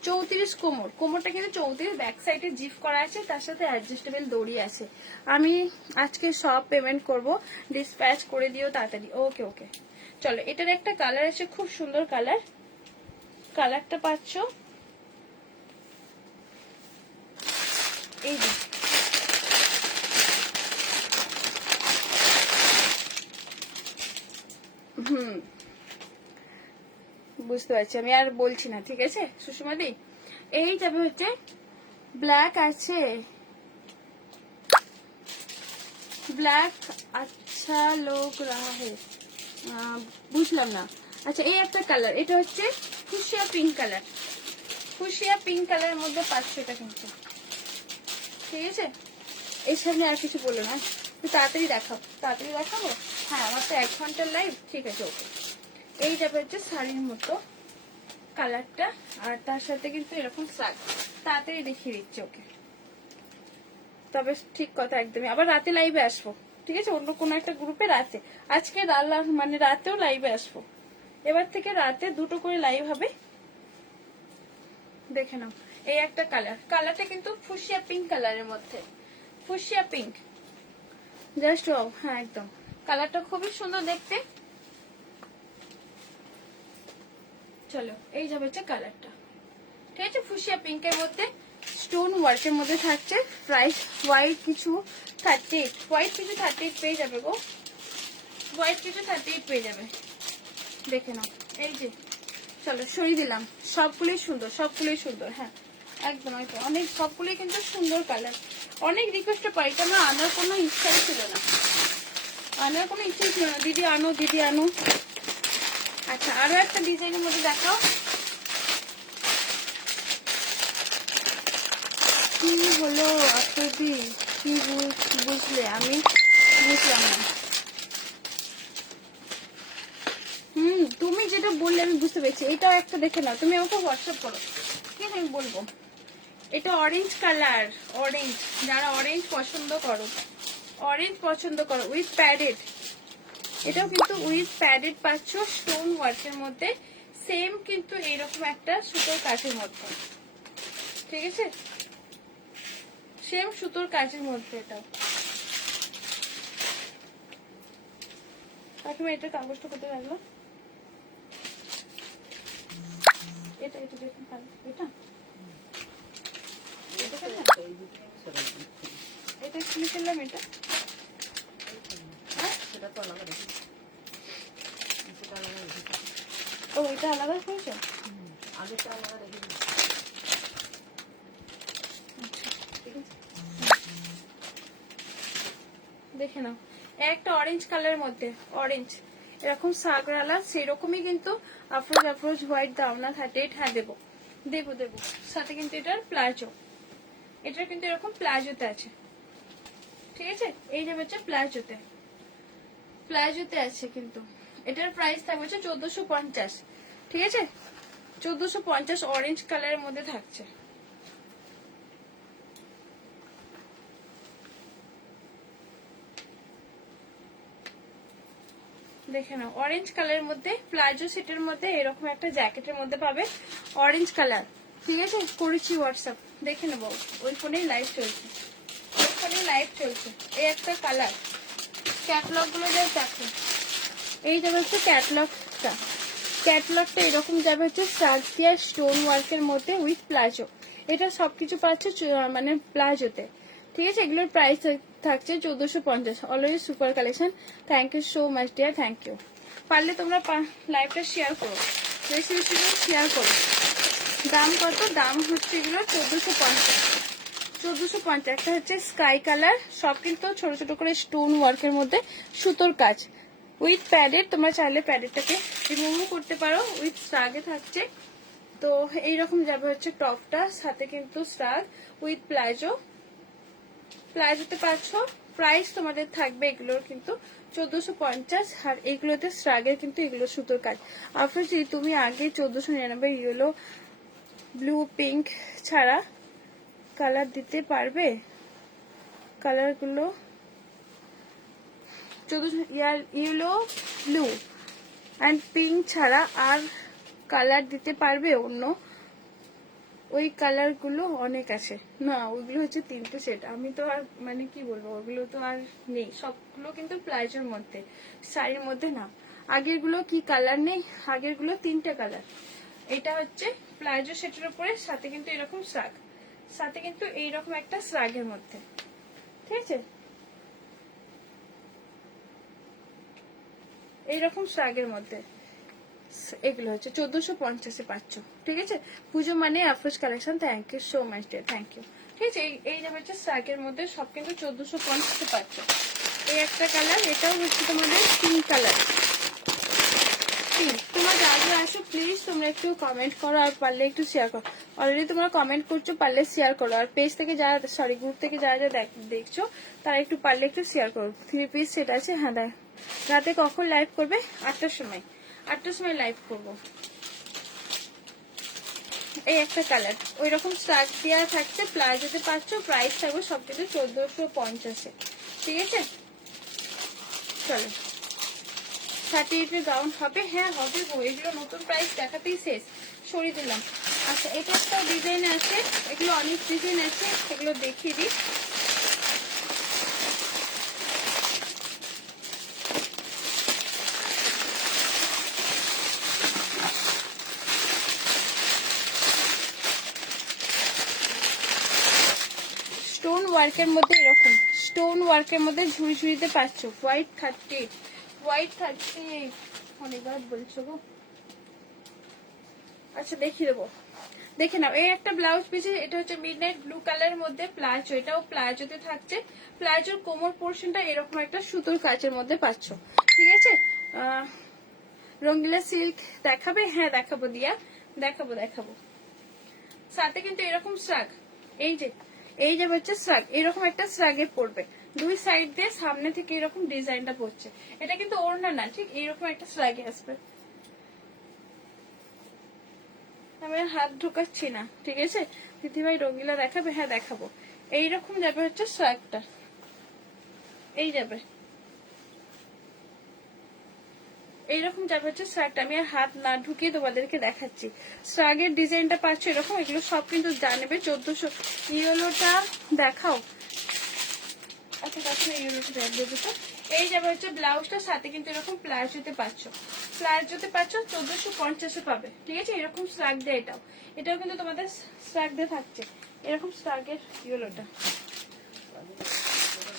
34 কোমর, কোমরটা কিন্তু 34, ব্যাক সাইডে জিপ করা আছে, তার সাথে অ্যাডজাস্টেবল দড়ি আছে। আমি আজকে সব পেমেন্ট করব, ডিসপ্যাচ করে দিও তাড়াতাড়ি। ওকে ওকে চলো, এটার একটা কালার আছে, খুব সুন্দর কালার। কালারটা পাচ্ছ এই যে, বুঝতে পারছি, আমি আর বলছি না, ঠিক আছে সুষমাদি। এই যাবে হচ্ছে ব্ল্যাক আছে, ব্ল্যাক আচ্ছা লোক রাহা হে, বুঝলাম না। আচ্ছা এই একটা কালার, এটা হচ্ছে fuchsia pink colour, fuchsia pink কালারের মধ্যে পাচ্ছ এটা কিন্তু, ঠিক আছে। এর সামনে আর কিছু বলো না, তাড়াতাড়ি দেখাবো, তাড়াতাড়ি দেখাবো। হ্যাঁ আমার তো 1 ঘন্টার লাইভ, ঠিক আছে ওকে। এই যাবে হচ্ছে শাড়ির মতো কালারটা, আর তার সাথে কিন্তু এরকম শাক, তাড়াতাড়ি দেখিয়ে দিচ্ছি ওকে। তবে ঠিক কথা একদমই, আবার রাতে লাইভে আসবো, ঠিক আছে, অন্য কোনো একটা গ্রুপে রাতে। আজকে মানে রাতেও লাইভে আসবো, এবার থেকে রাতে 2টো করে লাইভ হবে, দেখে নাও। এই একটা কালার, কালারটা কিন্তু ফুসিয়া পিঙ্ক কালারের মধ্যে, ফুসিয়া পিঙ্ক জাস্ট ও, হ্যাঁ একদম কালারটা খুবই সুন্দর দেখতে। চলো এই যাবে হচ্ছে কালারটা, ঠিক আছে, ফুসিয়া পিঙ্কের মধ্যে স্টোন ওয়ার্কের মধ্যে থাকছে। প্রাইস হোয়াইট কিছু 38, হোয়াইট কিছু 38 পেয়ে যাবে গো, হোয়াইট কিছু 38 পেয়ে যাবে, দেখে নাও। এই যে চলো সরিয়ে দিলাম, সবগুলোই সুন্দর, সবগুলোই সুন্দর। হ্যাঁ একদম একদম, অনেক সবগুলোই কিন্তু সুন্দর কালার। অনেক রিকোয়েস্ট পাই, এটা আমার আনার কোনো ইচ্ছাই ছিল না, আনার কোনো ইচ্ছাই ছিল না। দিদি আনো, দিদি আনো। আচ্ছা আরো একটা ডিজাইনের মধ্যে দেখাও। কি হলো আপনাদি, কি বুঝলে? আমি বুঝলাম না। তুমি যেটা বললে আমি বুঝতে পেরেছি। এটাও একটা দেখে নাও, তুমি আমাকে হোয়াটসঅ্যাপ করো, ঠিক আছে? আমি বলবো। এটা অরেঞ্জ কালার, অরেঞ্জ, যারা অরেঞ্জ পছন্দ করো, অরেঞ্জ পছন্দ করো উইথ প্যাডেড। এটাও কিন্তু উইথ প্যাডেড পাচ্ছ স্টোন ওয়ার্কের মধ্যে, সেম কিন্তু এইরকম একটা সুতোর কাঠের মধ্যে, ঠিক আছে? সেম সুতোর কাজের মধ্যে এটাও। কাকিমা এটা কাগজটা কোথায় রাখলো? এটা এটা দেখুন, এটা এটা কিনে ফেললাম। এটা ও এটা আলাদা করেছে, আগেরটা আলাদা রেখে দিই। দেখে নাও, একটা অরেঞ্জ কালারের মধ্যে, অরেঞ্জ এরকম সাগরালা, সেরকমই কিন্তু আফরোজ আফরোজ হোয়াইট দাও না 38। হ্যাঁ দেবো দেবো দেবো, সাথে কিন্তু এটার প্লাজো, এটার কিন্তু এরকম প্লাজোতে আছে, ঠিক আছে? এই যে হচ্ছে প্লাজোতে, প্লাজোতে আছে কিন্তু। এটার প্রাইস থাকবে 1450, ঠিক আছে? 1450 অরেঞ্জ কালারের মধ্যে থাকছে। দেখে নাও, অরেঞ্জ কালারের মধ্যে প্লাজো সেটের মধ্যে এরকম একটা জ্যাকেটের মধ্যে পাবে, অরেঞ্জ কালার, ঠিক আছে? করেছি হোয়াটসঅ্যাপ, দেখে নেবো। ওই ফোনেই লাইভ চলছে, ওই ফোনেই লাইভ চলছে। এই একটা কালার, ক্যাটলগ গুলো যাই দেখো। এই যাবে হচ্ছে ক্যাটলগটা, ক্যাটলগটা এরকম যাবে হচ্ছে সার্কিয়া স্টোন ওয়ার্কের মধ্যে উইথ প্লাজো। এটা সবকিছু পাচ্ছে মানে প্লাজোতে, ঠিক আছে? এগুলোর প্রাইস থাকছে 1450। Always super collection. Thank you so much dear, thank you. পারলে তোমরা লাইভটা শেয়ার করো, বেশি বেশি করে শেয়ার করো। দাম কত? দাম হচ্ছে এগুলো 1450, 1450। একটা হচ্ছে স্কাই কালার, সব কিন্তু ছোট ছোট করে স্টোন ওয়ার্কের মধ্যে সুতোর কাজ উইথ প্যাডেড। তোমরা চাইলে প্যাডেডটাকে রিমুভও করতে পারো, উইথ স্ট্রাগে থাকছে। তো এইরকম যাবে হচ্ছে টপটা, সাথে কিন্তু স্ট্রাগ উইথ প্লাজো, প্লাজোতে পাচ্ছ। প্রাইস তোমাদের থাকবে এগুলোর কিন্তু 1450, আর এগুলোতে স্ট্রাগের কিন্তু এগুলো সুতোর কাজ। আফরোজ তুমি আগে 1499 ইয়েলো ব্লু পিঙ্ক ছাড়া কালার দিতে পারবে? কালারগুলো 1400 ইয়েলো ব্লু অ্যান্ড পিঙ্ক ছাড়া আর কালার দিতে পারবে? অন্য ওই কালার গুলো অনেক আছে না, ওইগুলো হচ্ছে 3টে সেট। আমি তো আর মানে কি বলবো, ওগুলো তো আর নেই, সবগুলো কিন্তু প্লাজোর মধ্যে, শাড়ির মধ্যে না। আগের গুলো কি কালার নেই, আগের গুলো 3টে কালার। এটা হচ্ছে প্লাজো সেটের উপরে, সাথে কিন্তু এরকম শ্রাগ, সাথে কিন্তু এইরকম একটা শ্রাগের মধ্যে, ঠিক আছে? এইরকম শ্রাগের মধ্যে এগুলো হচ্ছে 1450-এ পাচ্ছ, ঠিক আছে? পুজো মানে Afroz collection. Thank you so much dear, thank you. ঠিক আছে, এই যে হচ্ছে স্ট্রাইকের মধ্যে সব কিন্তু 1450-এ পাচ্ছ। এই একটা কালার, এটাও হচ্ছে তোমাদের পিঙ্ক কালার, পিঙ্ক। তোমরা যা যা আসো প্লিজ তোমরা একটু কমেন্ট করো, আর পারলে একটু শেয়ার করো। অলরেডি তোমরা কমেন্ট করছো, পারলে শেয়ার করো। আর পেজ থেকে যারা, সরি গ্রুপ থেকে যারা যা দেখছো তারা একটু পারলে একটু শেয়ার করো। 3 পিস সেট আছে। হ্যাঁ দেখ, রাতে কখন লাইভ করবে? 8টার সময়, 8টার সময় লাইভ করবো। এই একটা কালার, ওই রকম স্টার্ট দেওয়া থাকছে, প্লাজোতে পাচ্ছ। প্রাইস থাকবে সবকিছু 1450-এ, ঠিক আছে? চলো, 38-এর গাউন হবে? হ্যাঁ হবে গো, এগুলো নতুন প্রাইস দেখাতেই শেষ, সরিয়ে দিলাম। আচ্ছা, এটা একটা ডিজাইন আছে, এগুলো অনেক ডিজাইন আছে, এগুলো দেখিয়ে দিই। ওয়ার্কের মধ্যে এরকম স্টোন ওয়ার্কের মধ্যে ঝুড়ি ঝুড়িতে পাচ্ছ। হোয়াইট 38 অনেকবার বলছো গো। আচ্ছা দেখিয়ে দেবো, দেখে নাও। এই একটা ব্লাউজ পিস, এটা হচ্ছে মিডনাইট ব্লু কালারের মধ্যে প্লাজো, এটাও প্লাজোতে থাকছে। প্লাজোর কোমর পোর্শনটা এরকম একটা সুতোর কাচের মধ্যে পাচ্ছ, ঠিক আছে। রঙ্গিলা সিল্ক দেখাবে? হ্যাঁ দেখাবো দিয়া, দেখাবো। সাথে কিন্তু এরকম শ্রাগ, এই যে হচ্ছে শ্রাগ, এরকম একটা শ্রাগে পড়বে। দুই সাইড দিয়ে সামনে থেকে এরকম ডিজাইনটা পড়ছে। এটা কিন্তু ওড়না না, ঠিক এরকম একটা শ্রাগে আসবে। আমি হাত ঢুকাচ্ছি না, ঠিক আছে। দিদিভাই রঙ্গিলা দেখাবে? হ্যাঁ দেখাবো। এইরকম যাবে হচ্ছে শ্রাগটা, এই যাবে এইরকম যাবে হচ্ছে শ্রাগটা। আমি আর হাত না ঢুকিয়ে তোমাদেরকে দেখাচ্ছি। শ্রাগের ডিজাইনটা পাচ্ছ এরকম। এগুলো সব কিন্তু জানবে 1400। ইয়েলোটা দেখাও। আচ্ছা তাছাড়া ইয়েলোটা দেবো তো। এই যাবে হচ্ছে ব্লাউজটার সাথে কিন্তু এরকম প্লাজোতে পাচ্ছ, 1450 পাবে, ঠিক আছে। এরকম শ্রাগ দেয়, এটাও কিন্তু তোমাদের শ্রাগ দিয়ে থাকছে। এরকম শ্রাগের ইয়েলোটা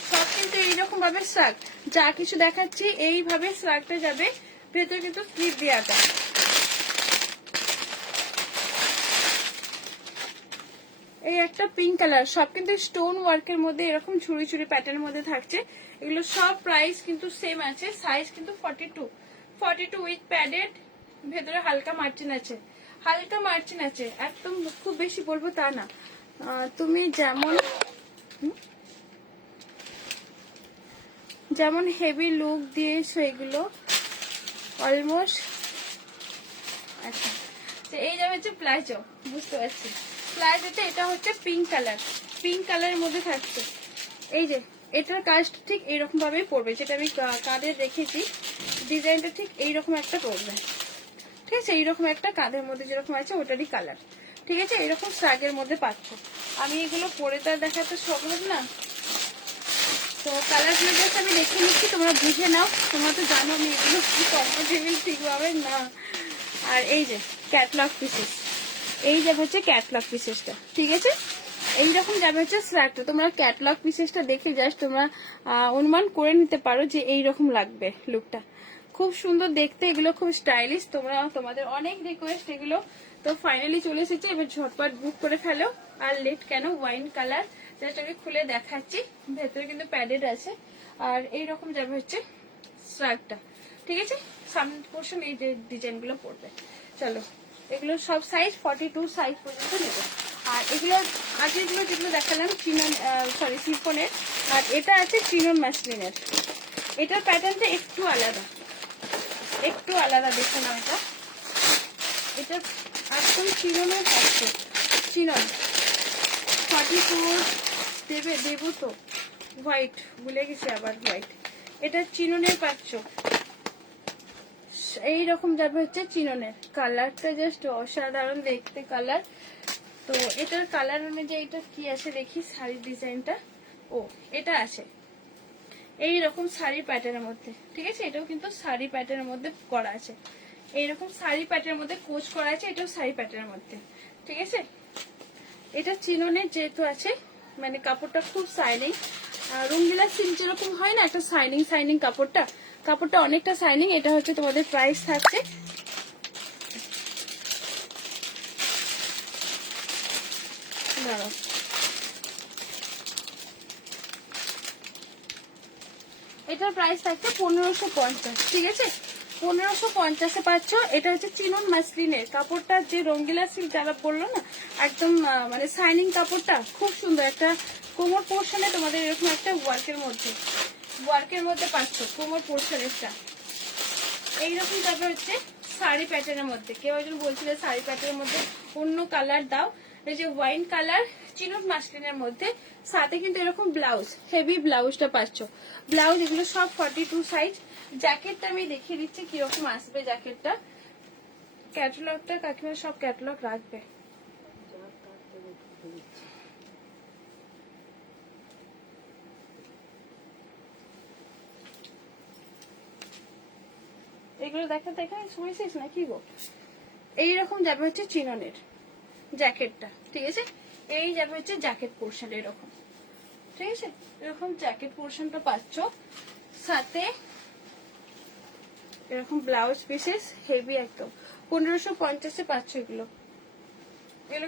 সব কিন্তু এইরকম ভাবে শ্রাগ, যা কিছু দেখাচ্ছি এইভাবে শ্রাগটা যাবে। ভেতরে কিন্তু স্লিপ দেওয়াটা। এই একটা পিঙ্ক কালার, সব কিন্তু স্টোন ওয়ার্কের মধ্যে এরকম ছুরি ছুরি প্যাটার্নের মধ্যে থাকছে। এগুলো সব প্রাইস কিন্তু সেম আছে। সাইজ কিন্তু 42 উইথ প্যাডেড। ভেতরে হালকা মার্জিন আছে, একদম খুব বেশি বলবো তা না। তুমি যেমন হেভি লুক দিয়েছো এগুলো অলমোস্ট। আচ্ছা এই যাবে হচ্ছে প্লাজো, বুঝতে পারছি। প্লাজোতে এটা হচ্ছে পিঙ্ক কালারের মধ্যে থাকছে। এই যে এটার কাজটা ঠিক এইরকম ভাবেই পড়বে, যেটা আমি কাঁধে রেখেছি। ডিজাইনটা ঠিক এইরকম একটা পড়বে, ঠিক আছে। এইরকম একটা কাঁধের মধ্যে যেরকম আছে ওটারই কালার, ঠিক আছে। এরকম স্ট্রাগের মধ্যে পাচ্ছ। আমি এগুলো পরে তো দেখাতে সম্ভব না, তো কালারগুলো জাস্ট আমি দেখে নিচ্ছি, তোমরা বুঝে নাও। তোমরা তো জানো আমি এগুলো কি কমফোর্টেবল ঠিকভাবে না। আর এই যে ক্যাটলগ পিসেস, এই যাবে হচ্ছে ক্যাটলগ পিসেসটা, ঠিক আছে। এইরকম যাবে হচ্ছে স্ট্রাগটা। তোমরা ক্যাটলগ পিসেসটা দেখে জাস্ট তোমরা অনুমান করে নিতে পারো যে এইরকম লাগবে লুকটা। খুব সুন্দর দেখতে, এগুলো খুব স্টাইলিশ। তোমাদের অনেক রিকোয়েস্ট এগুলো, তো ফাইনালি চলে এসেছে। এবার ঝটপট বুক করে ফেলো, আর লেট কেন। ওয়াইন কালার, জাস্ট আমি খুলে দেখাচ্ছি। ভেতরে কিন্তু প্যাডেড আছে। আর এইরকম যাবে হচ্ছে স্ট্রাগটা, ঠিক আছে। সামনের পোর্শন এই ডিজাইন গুলো পড়বে। চলো, এগুলো সব সাইজ 42 সাইজ পর্যন্ত নেবে। আর এগুলো আগে যেগুলো দেখালাম চিনন শিফনের, আর এটা আছে চিনন মাসলিনের। এটার প্যাটার্নটা একটু আলাদা দেখে নাও। এটা একদম চিননের পাচ্ছে, চিনন 44 দেবো তো। হোয়াইট ভুলে গেছি, আবার হোয়াইট। এটা চিননের পাচ্ছ, এইরকম যাবে হচ্ছে চিননের। কালারটা জাস্ট অসাধারণ দেখতে কালার। তো এটার কালার অনুযায়ী এটা কি আছে দেখি। শাড়ির ডিজাইনটা এটা আছে এইরকম শাড়ি প্যাটার্নের মধ্যে, ঠিক আছে। এটাও কিন্তু শাড়ি প্যাটার্নের মধ্যে করা আছে। এইরকম শাড়ি প্যাটার্নের মধ্যে কোচ করা আছে, এটাও শাড়ি প্যাটার্নের মধ্যে, ঠিক আছে। এটা চিননের যেহেতু আছে, মানে কাপড়টা খুব শাইনিং। রঙ্গিলা সিল্ক যেরকম হয় না, একটা শাইনিং কাপড়টা অনেকটা শাইনিং। এটা হচ্ছে তোমাদের প্রাইস থাকছে এটার প্রাইস থাকছে 1550, ঠিক আছে। 1550-এ পাচ্ছ। এটা হচ্ছে চিনন মাসলিনের কাপড়টা, যে রঙ্গিলা সিল্ক যারা বললো না, একদম মানে শাইনিং কাপড়টা খুব সুন্দর। একটা কোমর পোর্শনে তোমাদের এরকম একটা ওয়ার্কের মধ্যে পাচ্ছ কোমর পোর্শনেরটা। এইরকম যাবে হচ্ছে শাড়ি প্যাটার্নের মধ্যে। কেউ একজন বলছিল শাড়ি প্যাটার্নের মধ্যে অন্য কালার দাও। এই যে ওয়াইন কালার চিনন মাসলিনের মধ্যে, সাথে কিন্তু এরকম ব্লাউজ, হেভি ব্লাউজটা পাচ্ছ। ব্লাউজ এগুলো সব 42 সাইজ। জ্যাকেটটা আমি দেখিয়ে দিচ্ছি কিরকম আসবে জ্যাকেটটা। ক্যাটালগটা কাকিমা সব ক্যাটালগ রাখবে। এগুলো দেখাতে শুনেছিস না কি গো। এইরকম যাবে হচ্ছে চিননের জ্যাকেটটা, ঠিক আছে। এই যাবে হচ্ছে জ্যাকেট পোর্শন এরকম। ঠিক আছে, এরকম জ্যাকেট পোর্শনটা পাচ্ছ, সাথে এরকম ব্লাউজ পিসেস হেভি একদম 1550-এ পাচ্ছ। এগুলো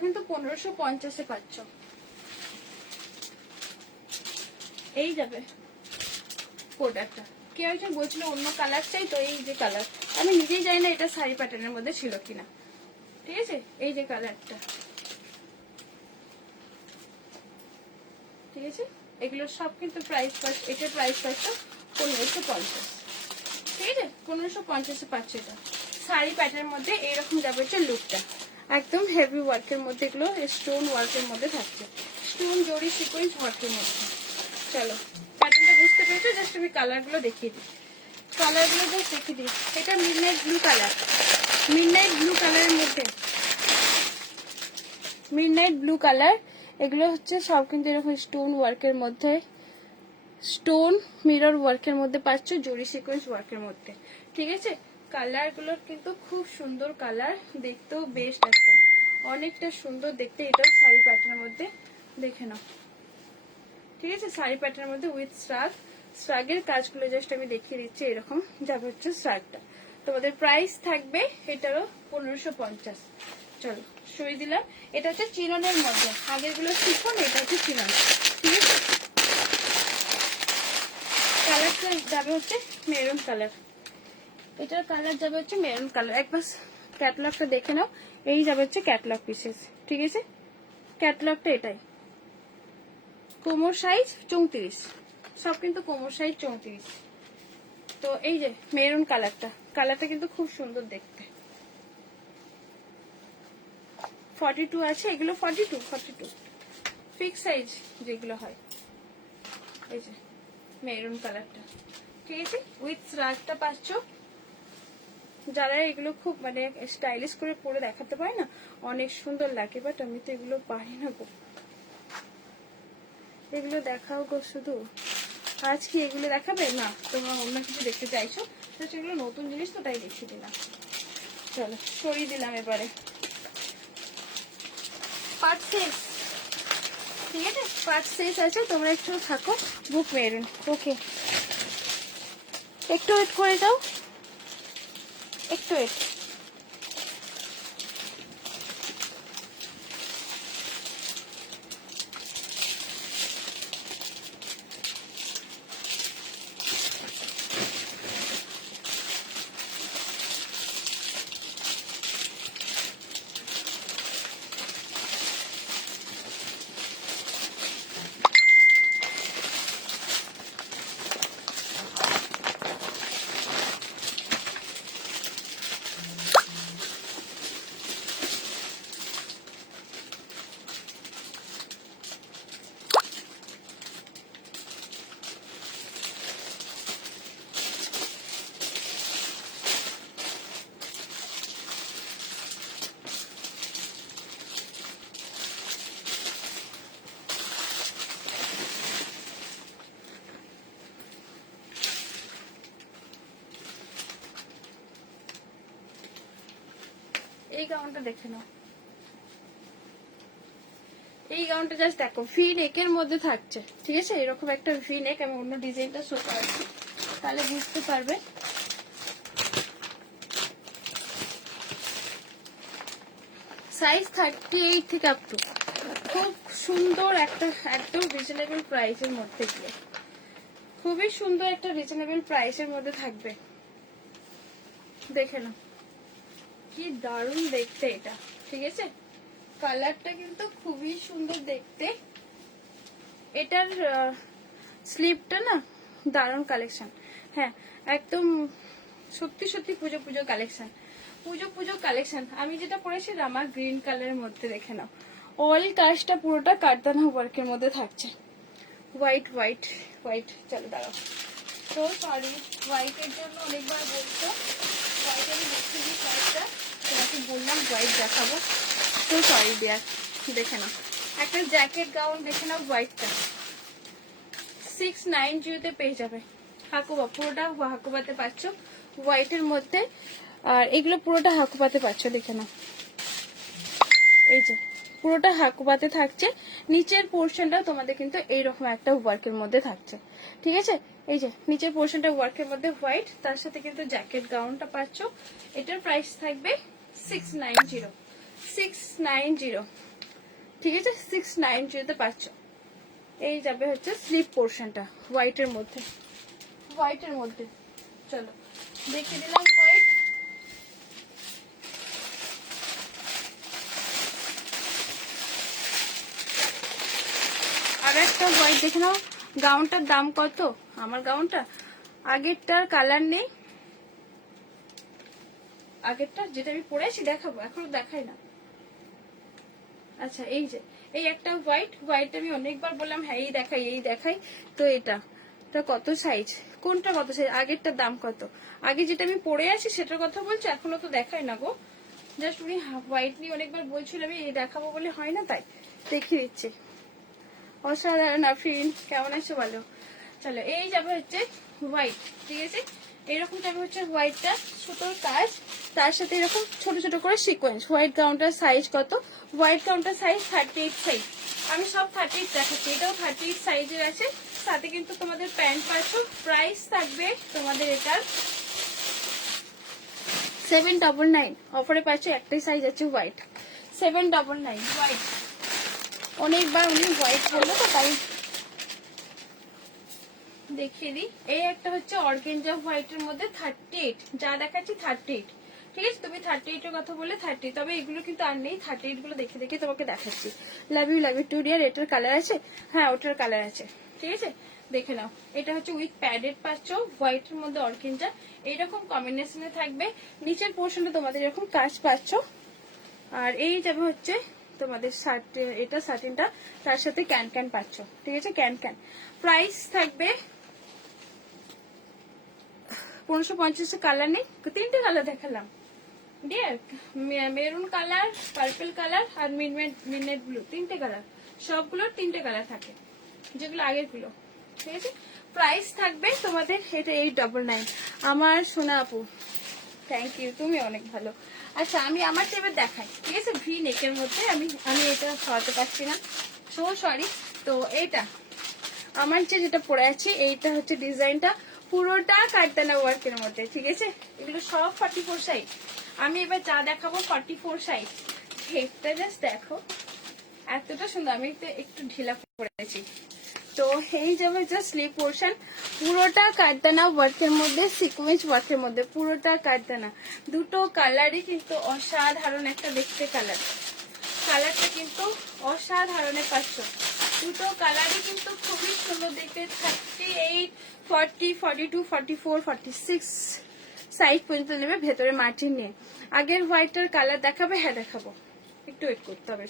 কিন্তু 1550-এ পাচ্ছ। এই যাবে প্রোডাক্টটা। কেউ একজন বলছিল অন্য কালার চাই, তো এই যে কালার, আমি নিজেই জানি না এটা শাড়ি প্যাটার্নের মধ্যে ছিল কিনা। ঠিক আছে, এই যে কালারটা, ঠিক আছে। এগুলো সব কিন্তু প্রাইস পাচ্ছ, এটার প্রাইস পাচ্ছ 1550। ঠিক আছে, 1550-এ পাচ্ছ। এটা শাড়ি প্যাটার্নের মধ্যে এইরকম যাবে হচ্ছে লুকটা, একদম হেভি ওয়ার্কের মধ্যে, এগুলো স্টোন ওয়ার্কের মধ্যে থাকছে, স্টোন জরি সিকোয়েন্স ওয়ার্কের মধ্যে। চলো প্যাটার্নটা বুঝতে পেরেছো? জাস্ট আমি কালারগুলো দেখিয়ে দিই, কালারগুলো জাস্ট দেখিয়ে দিই। এটা midnight blue colour, midnight blue কালারের মধ্যে, মিডনাইট ব্লু কালার। এগুলো হচ্ছে সব কিন্তু এরকম স্টোন ওয়ার্কের মধ্যে, স্টোন মিরর ওয়ার্কের মধ্যে পাচ্ছ, জরি সিকোয়েন্স ওয়ার্কের মধ্যে। ঠিক আছে, কালারগুলো কিন্তু খুব সুন্দর কালার, দেখতেও বেস্ট, একদম অনেকটা সুন্দর দেখতে। এটাও শাড়ি প্যাটার্নের মধ্যে, দেখে নাও। ঠিক আছে, শাড়ি প্যাটার্নের মধ্যে উইথ স্ট্রাগ, স্ট্রাগের কাজগুলো জাস্ট আমি দেখিয়ে দিচ্ছি। এরকম যাবে হচ্ছে স্ট্রাগটা, তোমাদের প্রাইস থাকবে এটারও 1550। চলো শুয়ে দিলাম। এটা হচ্ছে চিননের মধ্যে, আগেরগুলো শিখুন, এটা হচ্ছে চিনন। ঠিক আছে, কালারটা যাবে হচ্ছে মেরুন কালার, এটার কালার যাবে হচ্ছে মেরুন কালার। একবার ক্যাটালগটা দেখে নাও, এই যাবে হচ্ছে ক্যাটালগ পিসেস। ঠিক আছে, ক্যাটালগটা এটাই, কোমর সাইজ 34, সব কিন্তু কোমর সাইজ 34। তো এই যে মেরুন কালারটা, কালারটা কিন্তু খুব সুন্দর দেখতে। 42 আছে, এগুলো 42 ফিক্স সাইজ যেগুলো হয়। এই যে মেরুন কালারটা, ঠিক আছে, উইথ স্রাগটা পাচ্ছ। যারা এগুলো খুব মানে স্টাইলিশ করে পরে দেখাতে পারে না, অনেক সুন্দর লাগে, বাট আমি তো এগুলো পারি না গো। এগুলো দেখাও গো, শুধু আজ কি এগুলো দেখাবে না? তোমরা অন্য কিছু দেখতে চাইছো, এগুলো নতুন জিনিস তো তাই দেখিয়ে দিলাম। চলো সরিয়ে দিলাম এবারে। পার্ট শেষ, ঠিক আছে, পার্ট শেষ আছে, তোমরা একটু থাকো। বুক মেরুন, ওকে, একটু ওয়েট করে দাও, একটু ওয়েট। এই গাউনটা দেখে নাও, এই গাউনটা জাস্ট দেখো, ভি নেকের মধ্যে থাকছে। ঠিক আছে, এরকম একটা ভি নেক, আমি অন্য ডিজাইনটা শো করাচ্ছি তাহলে বুঝতে পারবে। সাইজ 38 থেকে আপ টু, খুব সুন্দর একটা, একদম রিজনেবল প্রাইসের মধ্যে গিয়ে, খুবই সুন্দর একটা রিজনেবল প্রাইসের মধ্যে থাকবে। দেখে নাও কি দারুণ দেখতে এটা। ঠিক আছে, কালারটা কিন্তু খুবই সুন্দর দেখতে। এটার স্লিপটা না দারুণ কালেকশন, হ্যাঁ একদম সত্যি সত্যি পুজো পুজো কালেকশন, পুজো কালেকশন। আমি যেটা পরেছি রামা গ্রিন কালারের মধ্যে, দেখে নাও অল কাজটা পুরোটা কারদানা ওয়ার্কের মধ্যে থাকছে, হোয়াইট হোয়াইট হোয়াইট। চলো দাঁড়াও, তো সরি হোয়াইটের জন্য অনেকবার বলছো, হোয়াইট আমি দেখতে দিই কাজটা, তোমাকে বললাম হোয়াইট দেখাবো, তো সরি ডিয়ার। দেখে নাও একটা জ্যাকেট গাউন, দেখে নাও হোয়াইটটা 690 পেয়ে যাবে। হাকুবা, পুরোটা হাকুবাতে পাচ্ছ হোয়াইটের মধ্যে, আর এগুলো পুরোটা হাকুবাতে পাচ্ছ। দেখে নাও এই যে পুরোটা হাকুবাতে থাকছে। নিচের পোর্শনটাও তোমাদের কিন্তু এইরকম একটা ওয়ার্কের মধ্যে থাকছে, ঠিক আছে। এই যে নিচের পোর্শনটা ওয়ার্কের মধ্যে হোয়াইট, তার সাথে কিন্তু জ্যাকেট গাউনটা পাচ্ছ। এটার প্রাইস থাকবে 690, 690, ঠিক আছে, 690 পাচ্ছ। এই যাবে হচ্ছে স্লিপ পোর্শনটা হোয়াইটের মধ্যে, হোয়াইটের মধ্যে। চলো দেখিয়ে দিলাম হোয়াইট। আর একটা হোয়াইট দেখে নাও। গাউনটার দাম কত? আমার গাউনটা আগেরটার কালার নেই, আগেরটা যেটা আমি পরেছি দেখাবো, এখনো দেখাই না। আচ্ছা এই যে এই একটা হোয়াইট, হোয়াইট আমি অনেকবার বললাম হ্যাঁ এই দেখাই এই দেখাই। তো এটা কত সাইজ, কোনটা কত সাইজ, আগেরটার দাম কত, আগে যেটা আমি পরে আছি সেটার কথা বলছি, এখনো তো দেখাই না গো। জাস্ট উনি হোয়াইট নিয়ে অনেকবার বলছিল, আমি এই দেখাবো বলে হয় না, তাই দেখিয়ে দিচ্ছি। অসাধারণ আফরিন, কেমন আছো বলো। চলো এই যাবে হচ্ছে হোয়াইট, ঠিক আছে। এরকম যাবে হচ্ছে হোয়াইটটা, সুতোর কাজ, তার সাথে এরকম ছোট ছোট করে সিকোয়েন্স। হোয়াইট গাউনটার সাইজ কত? হোয়াইট গাউনটার সাইজ 38 সাইজ। আমি সব 38 দেখাচ্ছি, এটাও 38 সাইজের আছে। সাথে কিন্তু তোমাদের প্যান্ট পাচ্ছ। প্রাইস থাকবে তোমাদের এটার 799। অফারে পাচ্ছ, একটাই সাইজ আছে হোয়াইট, 799 হোয়াইট। অনেকবার উনি হোয়াইট বললো তো তাই দেখিয়ে দিই। এই একটা হচ্ছে অর্গেঞ্জা হোয়াইটের মধ্যে 38, যা দেখাচ্ছি 38, ঠিক আছে। তুমি 38 এর কথা বলে 30, তবে এগুলো কিন্তু আর নেই। 38 গুলো দেখে দেখে তোমাকে দেখাচ্ছি। Love you too dear. এটার কালার আছে, হ্যাঁ ওটার কালার আছে, ঠিক আছে, দেখে নাও। এটা হচ্ছে উইথ প্যাডেড পাচ্ছ, হোয়াইটের মধ্যে অর্গেঞ্জা, এইরকম কম্বিনেশনে থাকবে। নিচের পোর্শনে তোমাদের এরকম কাজ পাচ্ছ। আর এই যাবে হচ্ছে তোমাদের এটা সার্টিনটা, তার সাথে ক্যান ক্যান পাচ্ছ, ঠিক আছে, ক্যান ক্যান। প্রাইস থাকবে 1550। কালার নেই, 3টে কালার দেখালাম dear, maroon colour, purple colour আর মিডনাইট ব্লু, 3টে কালার। সবগুলোর 3টে কালার থাকে, যেগুলো আগের গুলো, ঠিক আছে। প্রাইস থাকবে তোমাদের এটা 899। আমার সোনা আপু থ্যাংক ইউ, তুমি অনেক ভালো। আচ্ছা আমি আমার এবার দেখাই, ঠিক আছে। ভি নেকের মধ্যে আমি এটা সরাতে পারছি না, সো সরি। তো এইটা আমার যেটা পরে আছি, এইটা হচ্ছে ডিজাইনটা পুরোটা কাটদানা ওয়ার্কের মধ্যে, ঠিক আছে। এগুলো সব 44 সাইজ। আমি এবার যা দেখাবো 44 সাইজ। হেডটা জাস্ট দেখো, এতটা সুন্দর। আমি একটু ঢিলা পরেছি। তো এই যাবে জাস্ট স্লিপ পোর্শন, পুরোটা কাটদানা ওয়ার্কের মধ্যে, সিকোয়েন্স ওয়ার্কের মধ্যে, পুরোটা কাটদানা। দুটো কালারই কিন্তু অসাধারণ একটা দেখতে কালার, কালারটা কিন্তু অসাধারণের পাচ্ছ। দুটো কালারই কিন্তু খুবই সুন্দর দেখতে। 38, 40, 42, 44, 46 সাইজ পর্যন্ত নেবে, ভেতরে মার্জিন নিয়ে। আগের হোয়াইটের কালার দেখাবে, হ্যাঁ দেখাবো, একটু ওয়েট করতে হবে,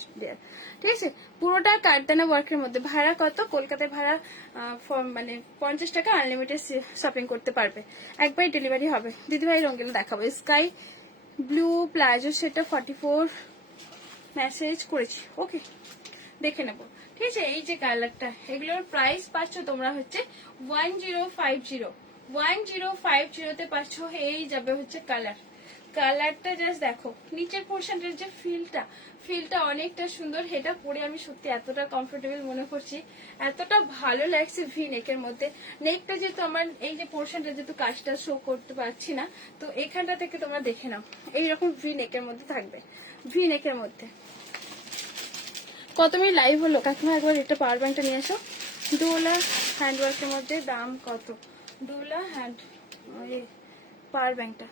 ঠিক আছে। পুরোটা কাটদানা ওয়ার্কের মধ্যে। ভাড়া কত? কলকাতায় ভাড়া মানে 50 টাকা, আনলিমিটেড শপিং করতে পারবে, একবার ডেলিভারি হবে। দিদিভাই রঙিন দেখাবো, স্কাই ব্লু প্লাজো, সেটা 44 মেসেজ করেছি, ওকে দেখে নেবো, ঠিক আছে। এই যে কালারটা, এগুলোর প্রাইস পাচ্ছ তোমরা হচ্ছে 1050, 1050 পাচ্ছ। এই যাবে হচ্ছে কালার, কালারটা জাস্ট দেখো। নিচের পোর্শনটার যে ফিলটা অনেকটা সুন্দর। এটা পরে আমি সত্যি এতটা কমফোর্টেবল মনে করছি, এতটা ভালো লাগছে। ভি নেকের মধ্যে, নেকটা যেহেতু আমার এই যে পোর্শনটা যেহেতু কাজটা শো করতে পারছি না, তো এখানটা থেকে তোমরা দেখে নাও, এইরকম ভি নেকের মধ্যে থাকবে, ভি নেকের মধ্যে। কত মিনিট লাইভ হলো কাকিমা, একবার এটা পাওয়ার ব্যাংকটা নিয়ে আসো। ডোলা হ্যান্ডওয়ার্কের মধ্যে দাম কত? ডোলা হ্যান্ড পাওয়ার ব্যাংকটা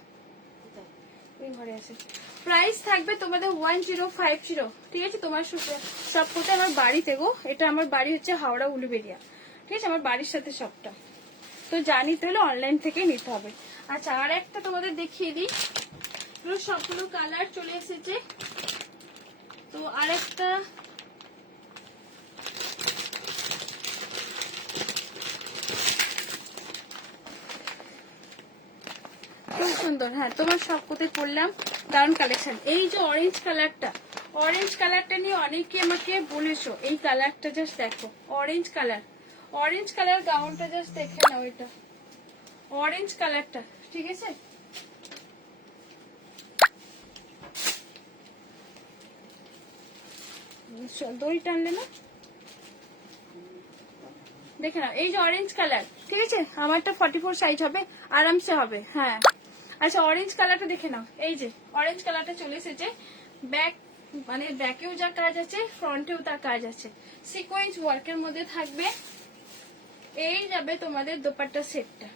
এই ঘরে আছে। প্রাইস থাকবে তোমাদের 1050, ঠিক আছে। তোমার সব কোটা আমার বাড়িতে গো, এটা আমার বাড়ি হচ্ছে হাওড়া উলুবেড়িয়া, ঠিক আছে, আমার বাড়ির সাথে সবটা। তো জানিতে হলে অনলাইন থেকে নিতে হবে। আচ্ছা আর একটা তোমাদের দেখিয়ে দিই, সবগুলো কালার চলে এসেছে। তো আরেকটা খুব সুন্দর, হ্যাঁ তোমার সব কোথায় করলাম, দারুন কালেকশন। এই যে অরেঞ্জ কালারটা নিয়ে অনেকে আমাকে বলেছো, এই কালারটা জাস্ট দেখো, অরেঞ্জ কালার গাউনটা জাস্ট দেখে নাও, এটা অরেঞ্জ কালারটা, ঠিক আছে। দড়ি টানলে না, দেখে নাও এই যে অরেঞ্জ কালার, ঠিক আছে আমারটা 44 সাইজ হবে, আরামসে হবে। হ্যাঁ আচ্ছা অরেঞ্জ কালারটা দেখে নাও, এই যে অরেঞ্জ কালারটা চলে এসেছে। ব্যাক মানে ব্যাকেও যা কাজ আছে, ফ্রন্টেও তার কাজ আছে, সিকোয়েন্স ওয়ার্কের মধ্যে থাকবে। এই যাবে তোমাদের দোপাট্টা সেটটা,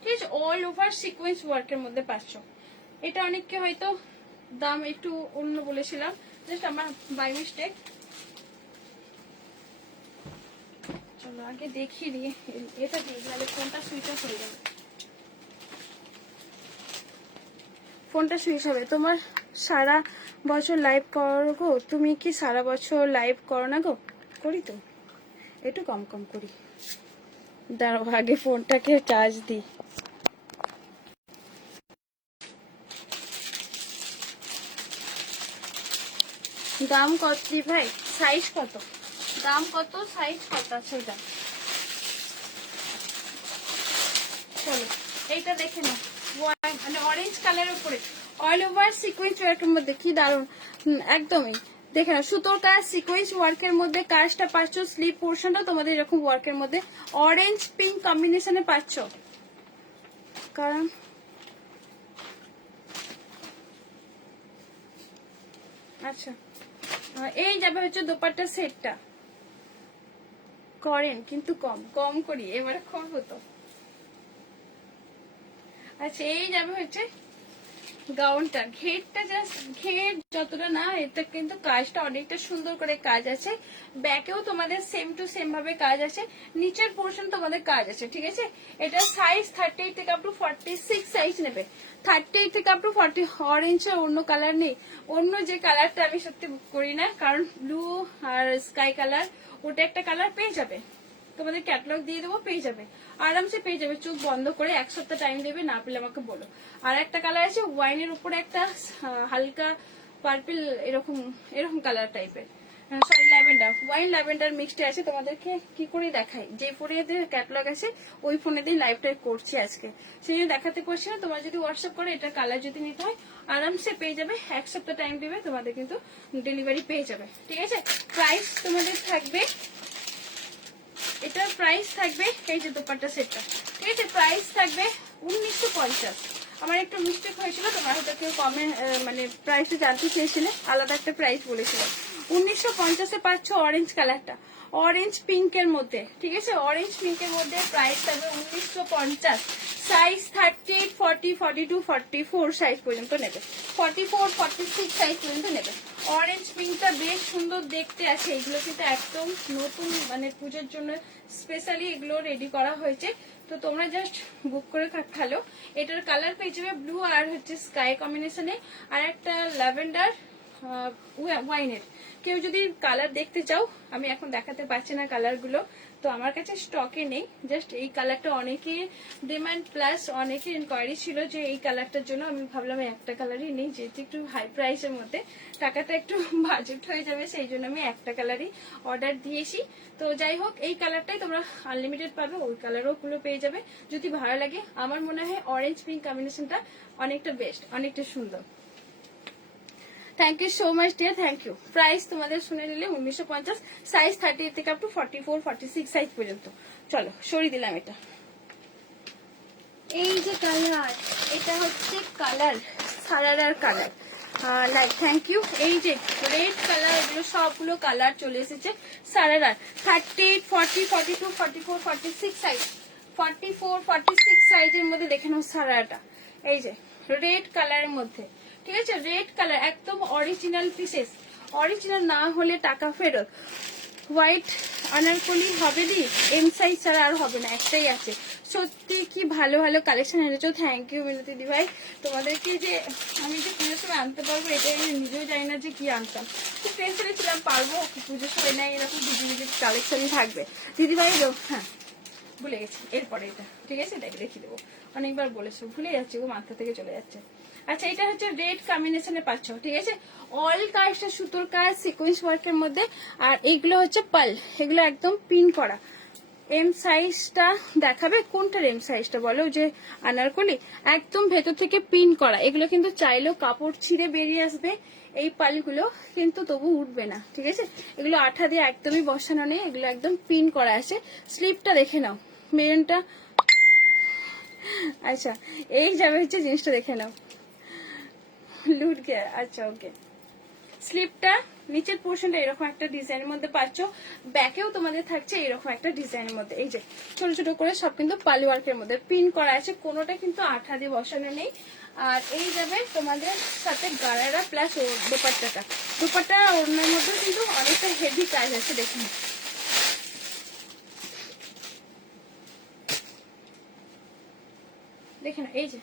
ঠিক আছে অল ওভার সিকোয়েন্স ওয়ার্কের মধ্যে পাচ্ছ। এটা অনেককে হয়তো দাম একটু অন্য বলেছিলাম, জাস্ট আমার বাই মিস্টেক। চলো আগে দেখিয়ে দিয়ে এটা দিয়ে, নাহলে ফোনটা সুইচ অফ হয়ে যাবে, ফোনটা সুইচ হবে। তোমার সারা বছর লাইভ করো গো, তুমি কি সারা বছর লাইভ করো না গো? করি তো, একটু কম কম করি। দাঁড়াও আগে ফোনটাকে চার্জ দিই। দাম কত দি ভাই, সাইজ কত, দাম কত, সাইজ কত সেটা। চলো এইটা দেখে নাও, মানে অরেঞ্জ কালারের উপরে অল ওভার সিকোয়েন্স ওয়ার্কের মধ্যে, কি দারুন একদমই। দেখে নাও সুতোর কাজ, সিকোয়েন্স ওয়ার্কের মধ্যে কাজটা পাচ্ছ, স্লিপ পোর্শনটা তোমাদের এরকম ওয়ার্কের মধ্যে অরেঞ্জ পিঙ্ক কম্বিনেশনে পাচ্ছ। কারণ আচ্ছা এই যাবে হচ্ছে দোপাট্টা সেটটা, করেন কিন্তু কম কম করি, এবারে করবো তো। আচ্ছা এই যাবে হচ্ছে গাউনটা, ঘেরটা জাস্ট ঘের যতটা না, এটা কিন্তু কাজটা অনেকটা সুন্দর করে কাজ আছে। ব্যাকেও তোমাদের সেম টু সেম ভাবে কাজ আছে, নিচের পোর্শন তোমাদের কাজ আছে, ঠিক আছে। এটা সাইজ 38 থেকে আপ টু 46 সাইজ নেবে, 38 থেকে আপ টু 40। অরেঞ্জের অন্য কালার নেই, অন্য যে কালারটা আমি সত্যি করি না, কারণ ব্লু আর স্কাই কালার, ওটা একটা কালার পেয়ে যাবে, তোমাদের ক্যাটালগ দিয়ে দেবো, পেয়ে যাবে, আরামসে পেয়ে যাবে। চোখ বন্ধ করে 1 সপ্তাহ টাইম দেবে, না পেলে আমাকে বলো। আর একটা কালার আছে ওয়াইনের উপরে একটা হালকা পার্পল এরকম এরকম কালার টাইপের, sorry lavender, wine lavender mixed আছে। তোমাদেরকে কি করে দেখাই, যে ফোনে ক্যাটালগ আছে ওই ফোনে দিয়ে লাইভটা করছি আজকে, সেই জন্য দেখাতে পারছি না। তোমার যদি হোয়াটসঅ্যাপ করে এটার কালার যদি নিতে হয় আরামসে পেয়ে যাবে, 1 সপ্তাহ টাইম দেবে, তোমাদের কিন্তু ডেলিভারি পেয়ে যাবে, ঠিক আছে। প্রাইস তোমাদের থাকবে, এটার প্রাইস থাকবে, এই যে দোপাট্টা সেটটা, ঠিক আছে প্রাইস থাকবে 1950। আমার একটু মিস্টেক হয়েছিল, তোমার হয়তো কেউ কমে মানে প্রাইসটা জানতে চেয়েছিলে, আলাদা একটা প্রাইস বলেছিলাম। 1950-এ পাচ্ছ অরেঞ্জ কালারটা, অরেঞ্জ পিঙ্কের মধ্যে, ঠিক আছে অরেঞ্জ পিঙ্কের মধ্যে প্রাইস থাকবে 1950। সাইজ 38, 40, 42, 44 সাইজ পর্যন্ত নেবে, 44, 46 সাইজ পর্যন্ত নেবে। অরেঞ্জ পিঙ্কটা বেশ সুন্দর দেখতে আছে, এগুলো কিন্তু একদম নতুন, মানে পুজোর জন্য স্পেশালি এগুলো রেডি করা হয়েছে, তো তোমরা জাস্ট বুক করে ফেলো। এটার কালার পেয়ে যাবে ব্লু আর হচ্ছে স্কাই কম্বিনেশনে, আর একটা ল্যাভেন্ডার ওয়াইনের। কেউ যদি কালার দেখতে চাও, আমি এখন দেখাতে পারছি না কালারগুলো, তো আমার কাছে স্টকে নেই, জাস্ট এই কালারটা অনেকে ডিমান্ড প্লাস অনেকে ইনকোয়ারি ছিল যে এই কালারটার জন্য, আমি ভাবলাম একটা কালারই নেই, যেহেতু একটু হাই প্রাইসের মধ্যে টাকাটা একটু বাজেট হয়ে যাবে, সেই জন্য আমি একটা কালারই অর্ডার দিয়েছি। তো যাই হোক এই কালারটাই তোমরা আনলিমিটেড পাবে, ওই কালারও গুলো পেয়ে যাবে যদি ভালো লাগে। আমার মনে হয় অরেঞ্জ পিঙ্ক কম্বিনেশনটা অনেকটা বেস্ট, অনেকটা সুন্দর। Thank you so much dear, thank you. Price তোমাদের শুনে নিলে 1950, সাইজ 38 থেকে আপ টু 44, 46 সাইজ পর্যন্ত। চলো সরিয়ে দিলাম এটা। এই যে কালার, এটা হচ্ছে কালার সারারার কালার, লাইক থ্যাংক ইউ। এই যে রেড কালার, এগুলো সবগুলো কালার চলে এসেছে সারারার। 38, 40, 42, 44, 46 সাইজ, 44, 46 সাইজের মধ্যে দেখে নাও সারারাটা। এই যে রেড কালারের মধ্যে, ঠিক আছে রেড কালার একদম অরিজিনাল পিসেস, অরিজিনাল না হলে টাকা ফেরত। হোয়াইট আনারকলি হবে দি, এম সাইজ ছাড়া আর হবে না, একটাই আছে। সত্যি কি ভালো ভালো কালেকশন এনেছো, থ্যাংক ইউ মিনতি দি ভাই। তোমাদেরকে যে আমি যে পুজোর সময় আনতে পারবো এটা আমি নিজেও জানি না যে কি আনতাম, খুব টেনশনে ছিলাম পারবো পুজোর সময় নাই, এরকম ভিজে ভিজে কালেকশনই থাকবে দিদি ভাই। হ্যাঁ ভুলে গেছি, এরপরে এটা ঠিক আছে, এটাকে দেখিয়ে দেবো, অনেকবার বলেছো ভুলে যাচ্ছি, ও মাথা থেকে চলে যাচ্ছে। আচ্ছা এটা হচ্ছে রেড কম্বিনেশনে পাচ্ছ, ঠিক আছে অল কাজটা সুতোর কাজ সিকোয়েন্স ওয়ার্কের মধ্যে, আর এইগুলো হচ্ছে পাল, এগুলো একদম পিন করা, এম সাইজটা দেখাবে, কোনটার এম সাইজটা বলো? যে আনারকলি একদম ভেতর থেকে পিন করা, এগুলো কিন্তু চাইলেও কাপড় ছিঁড়ে বেরিয়ে আসবে, এই পালগুলো কিন্তু তবু উঠবে না, ঠিক আছে? এগুলো আঠা দিয়ে একদমই বসানো নেই, এগুলো একদম পিন করা আছে। স্লিপটা দেখে নাও, মেরুনটা। আচ্ছা, এই যাবে হচ্ছে জিনিসটা দেখে নাও, লুট গে। আচ্ছা ওকে, স্লিপটা নিচের পোর্শনটা এরকম একটা ডিজাইনের মধ্যে পাচ্ছ, ব্যাকেও তোমাদের থাকছে এরকম একটা ডিজাইনের মধ্যে। এই যে ছোট ছোট করে সব কিন্তু পালি ওয়ার্কের মধ্যে পিন করা আছে, কোনোটা কিন্তু আঠা দিয়ে বসানো নেই। আর এই যাবে তোমাদের সাথে গাড়ারা প্লাস দোপাট্টাটা, দোপাট্টা ওড়নার মধ্যে কিন্তু অনেকটা হেভি কাজ আছে, দেখুন। দেখে না, এই যে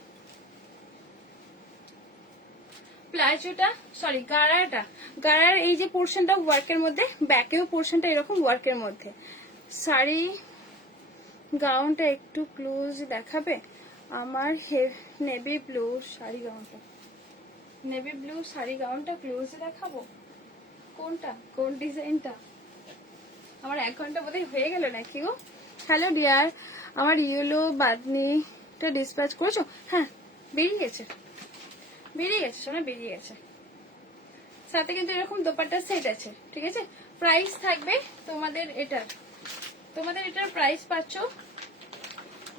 প্লাজোটা, সরি গাড়াটা, গাড়ার এই যে পোর্শনটা ওয়ার্কের মধ্যে, ব্যাকেও পোর্শনটা এরকম ওয়ার্কের মধ্যে। শাড়ি গাউনটা একটু ক্লোজ দেখাবে আমার, নেভি ব্লু শাড়ি গাউনটা, নেভি ব্লু শাড়ি গাউনটা ক্লোজ দেখাবো? কোনটা, কোন ডিজাইনটা? আমার 1 ঘন্টা বোধহয় হয়ে গেল নাকি গো? হ্যালো ডিয়ার, আমার ইয়েলো বাদনিটা ডিসপ্যাচ করেছো? হ্যাঁ বেরিয়ে গেছে, বেরিয়ে গেছে শোনা, বেরিয়ে গেছে। সাথে কিন্তু এরকম দোপাট্টার সেট আছে, ঠিক আছে? প্রাইস থাকবে তোমাদের এটার, তোমাদের এটার প্রাইস পাচ্ছ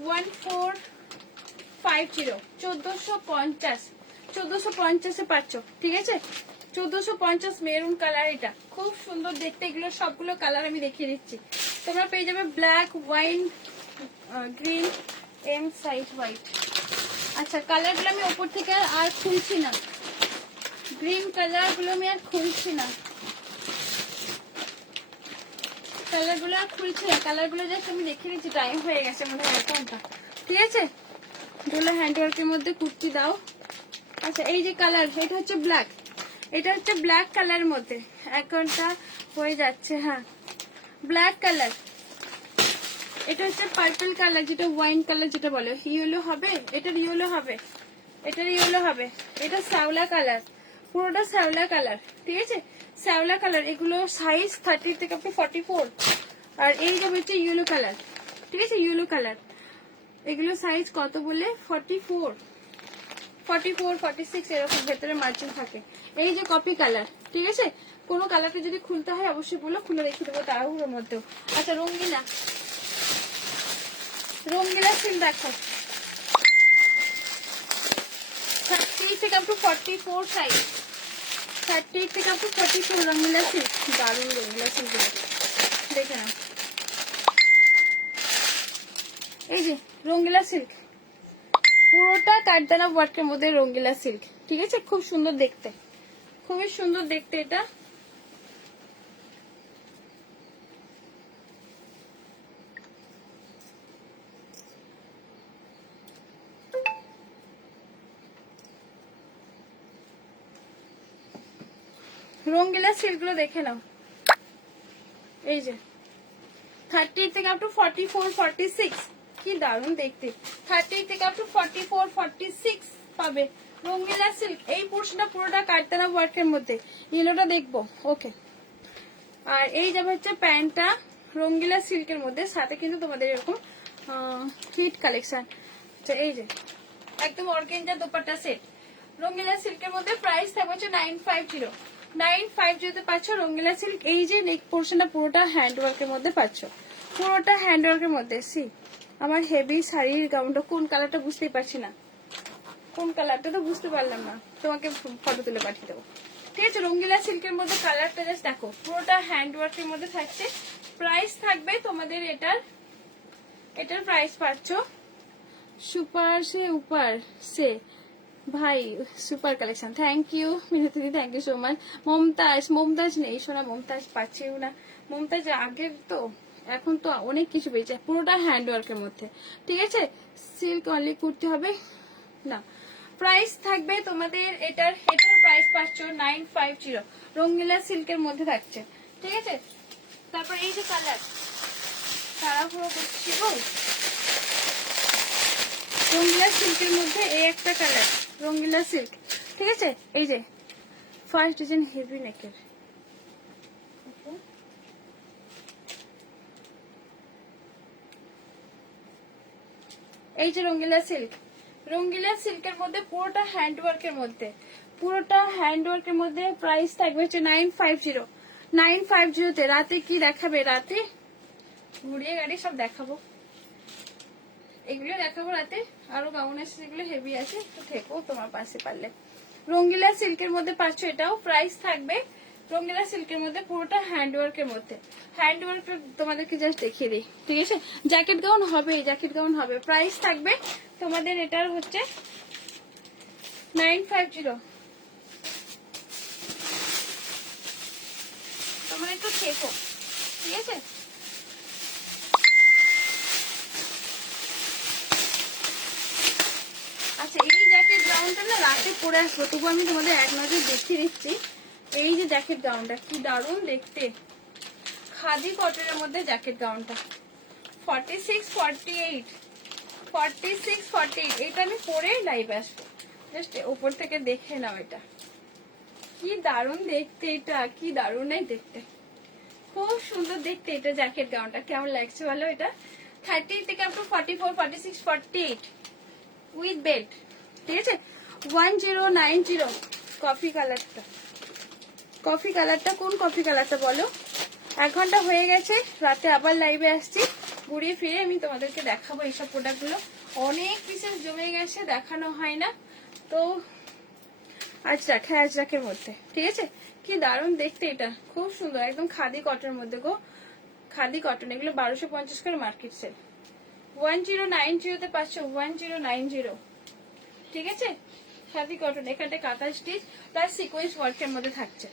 1450, 1450, 1450 পাচ্ছ, ঠিক আছে? 1450 মেরুন কালার, এটা খুব সুন্দর দেখতে। এগুলো সবগুলো কালার আমি দেখিয়ে দিচ্ছি। তোমরা পেয়ে যাবে black, wine, green, M size white. আচ্ছা কালারগুলো আমি ওপর থেকে আর খুলছি না, গ্রিন কালার গুলো আমি আর খুলছি না, কালার গুলো আর খুলছি না, কালার গুলো জাস্ট আমি দেখে নিচ্ছি, টাইম হয়ে গেছে মনে হয় 1 ঘন্টা, ঠিক আছে? দুটো হ্যান্ডওয়ার্কের মধ্যে কুর্তি দাও। আচ্ছা এই যে কালার, এটা হচ্ছে ব্ল্যাক, এটা হচ্ছে ব্ল্যাক কালারের মধ্যে, 1 ঘন্টা হয়ে যাচ্ছে। হ্যাঁ ব্ল্যাক কালার, এটা হচ্ছে পার্পল কালার, যেটা ওয়াইন কালার যেটা বলে, ইয়েলো হবে, এটার ইয়েলো হবে, এটার ইয়েলো হবে, এটা শ্যাওলা কালার, পুরোটা শ্যাওলা কালার, ঠিক আছে? শ্যাওলা কালার, এগুলো সাইজ 30 থেকে আপনি 44। আর এই যে হচ্ছে ইয়েলো কালার, ঠিক আছে? ইয়েলো কালার, এগুলো সাইজ কত বলে? 44, 44, 46 এরকম ভেতরে মার্জিন থাকে। এই যে কপি কালার, ঠিক আছে? কোনো কালারটা যদি খুলতে হয় অবশ্যই বলো, খুলে রেখে দেবো তাড়াহুড়োর মধ্যেও। আচ্ছা রঙ্গিলা, রঙ্গিলা সিল দেখো, 30 থেকে আপ টু 44 সাইজ, 30 থেকে আপ টু 44 রঙ্গিলা সিল্ক, দারুণ রঙ্গিলা সিল্ক দেখে না। এই যে রঙ্গিলা সিল্ক, পুরোটা কাঠদানা ওয়ার্কের মধ্যে রঙ্গিলা সিল্ক, ঠিক আছে? খুব সুন্দর দেখতে, খুবই সুন্দর দেখতে এটা। রঙ্গিলা সিল্ক গুলো দেখে নাও, এই যে 30 থেকে আপ টু 44, 46, কি দারুণ দেখতে। 30 থেকে আপ টু 44, 46 পাবে রঙ্গিলা সিল্ক। এই পোর্শনটা পুরোটা কাঠদানা ওয়ার্কের মধ্যে, ইয়েলোটা দেখবো, ওকে। আর এই যাবে হচ্ছে প্যান্টটা রঙ্গিলা সিল্কের মধ্যে, সাথে কিন্তু তোমাদের এরকম হিট কালেকশন। এই যে একদম অর্গেঞ্জা দোপাট্টা সেট, রঙ্গিলা সিল্কের মধ্যে। প্রাইস থাকবে হচ্ছে 950, 950 তে পাচ্ছ রঙ্গিলা সিল্ক। এই যে নেক পোর্শনটা পুরোটা হ্যান্ড ওয়ার্কের মধ্যে পাচ্ছ, পুরোটা হ্যান্ড ওয়ার্কের মধ্যে। সি আমার হেভি শাড়ির গাউনটা কোন কালারটা বুঝতেই পারছি না, কোন কালারটা তো বুঝতে পারলাম না, তোমাকে ফটো তুলে পাঠিয়ে দেবো, ঠিক আছে? রঙ্গিলা সিল্কের মধ্যে কালারটা জাস্ট দেখো, পুরোটা হ্যান্ড ওয়ার্কের মধ্যে থাকছে। প্রাইস থাকবে তোমাদের এটার, এটার প্রাইস পাচ্ছ সুপার সে উপর সে, ভাই super collection, thank you Minati দি, thank you so much. Mumtaz, Mumtaz নেই শোনা, মমতাজ পাচ্ছিও না, মমতাজ আগের তো, এখন তো অনেক কিছু পেয়েছে, পুরোটা হ্যান্ড ওয়ার্কের মধ্যে, ঠিক আছে? সিল্ক অনলি কুর্তি হবে না। প্রাইস থাকবে তোমাদের এটার, এটার প্রাইস পাচ্ছ 950, রঙ্গিলা সিল্কের মধ্যে থাকছে, ঠিক আছে? তারপর এই যে কালার, তাড়াহুড়ো করছি গো, রঙ্গিলা সিল্কের মধ্যে এই একটা কালার, রঙ্গিলা সিল্ক, ঠিক আছে? এই যে ফার্স্ট ডিজাইন হেভি নেকের, এই যে রঙ্গিলা সিল্ক, রঙ্গিলা সিল্কের মধ্যে পুরোটা হ্যান্ডওয়ার্কের মধ্যে, পুরোটা হ্যান্ডওয়ার্কের মধ্যে প্রাইস থাকবে হচ্ছে 950। 950 তে রাতে কি দেখাবে, রাতে ঘুরিয়ে গাড়ি সব দেখাবো, এগুলো দেখাবো রাতে। আরো গাউন আছে যেগুলো হেভি আছে, তো থেকো তোমার পাশে পারলে। রঙ্গিলা সিল্কের মধ্যে পাচ্ছ, এটাও প্রাইস থাকবে রঙ্গিলা সিল্কের মধ্যে পুরোটা হ্যান্ডওয়ার্কের মধ্যে। হ্যান্ডওয়ার্ক তোমাদেরকে জাস্ট দেখিয়ে দিই, ঠিক আছে। জ্যাকেট গাউন হবে, জ্যাকেট গাউন হবে। প্রাইস থাকবে তোমাদের এটার হচ্ছে 950। তোমরা একটু থেকো, ঠিক আছে। আচ্ছা, এই জ্যাকেট গাউনটা না রাতে পরে আসবো, তবু আমি তোমাদের এক নজর দেখিয়ে দিচ্ছি। এই যে জ্যাকেট গাউনটা কি দারুণ দেখতে, খাদি কটনের মধ্যে জ্যাকেট গাউনটা 46, 48, 46, 48। এটা আমি পরে লাইভে আসবো, জাস্ট উপর থেকে দেখে নাও। এটা কি দারুণ দেখতে, এটা কি দারুণ দেখতে, খুব সুন্দর দেখতে। এটা জ্যাকেট গাউনটা কেমন লাগছে বলো? এটা 30 থেকে আপ টু 44, 46, 48 উইথ বেল্ট, ঠিক আছে। 1090 কফি কালারটা, কফি কালারটা কোন কফি কালারটা বলো? 1 ঘন্টা হয়ে গেছে, রাতে আবার লাইভে আসছি, ঘুরিয়ে ফিরে আমি তোমাদেরকে দেখাবো এইসব প্রোডাক্টগুলো। অনেক পিসেস জমে গেছে, দেখানো হয় না, তো আজরাকের মধ্যে, ঠিক আছে। কি দারুণ দেখতে, এটা খুব সুন্দর, একদম খাদি কটনের মধ্যে গো, খাদি কটন। এগুলো 1250 করে মার্কেট সেল। 1090 তে পাচ্ছ, 1090, ঠিক আছে। খাদি কটন, এখানটা কাঁথা স্টিচ প্লাস সিকোয়েন্স ওয়ার্কের মধ্যে থাকছে।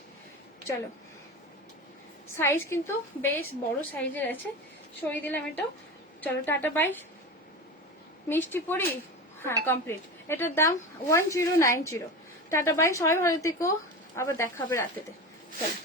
চলো, সাইজ কিন্তু বেশ বড় সাইজের আছে, সরিয়ে দিলাম এটাও। চলো টাটা বাই, মিষ্টি পরি, হ্যাঁ কমপ্লিট। এটার দাম 1090। টাটা বাই, সবাই ভালো থেকো, আবার দেখা হবে রাতেতে। চলো।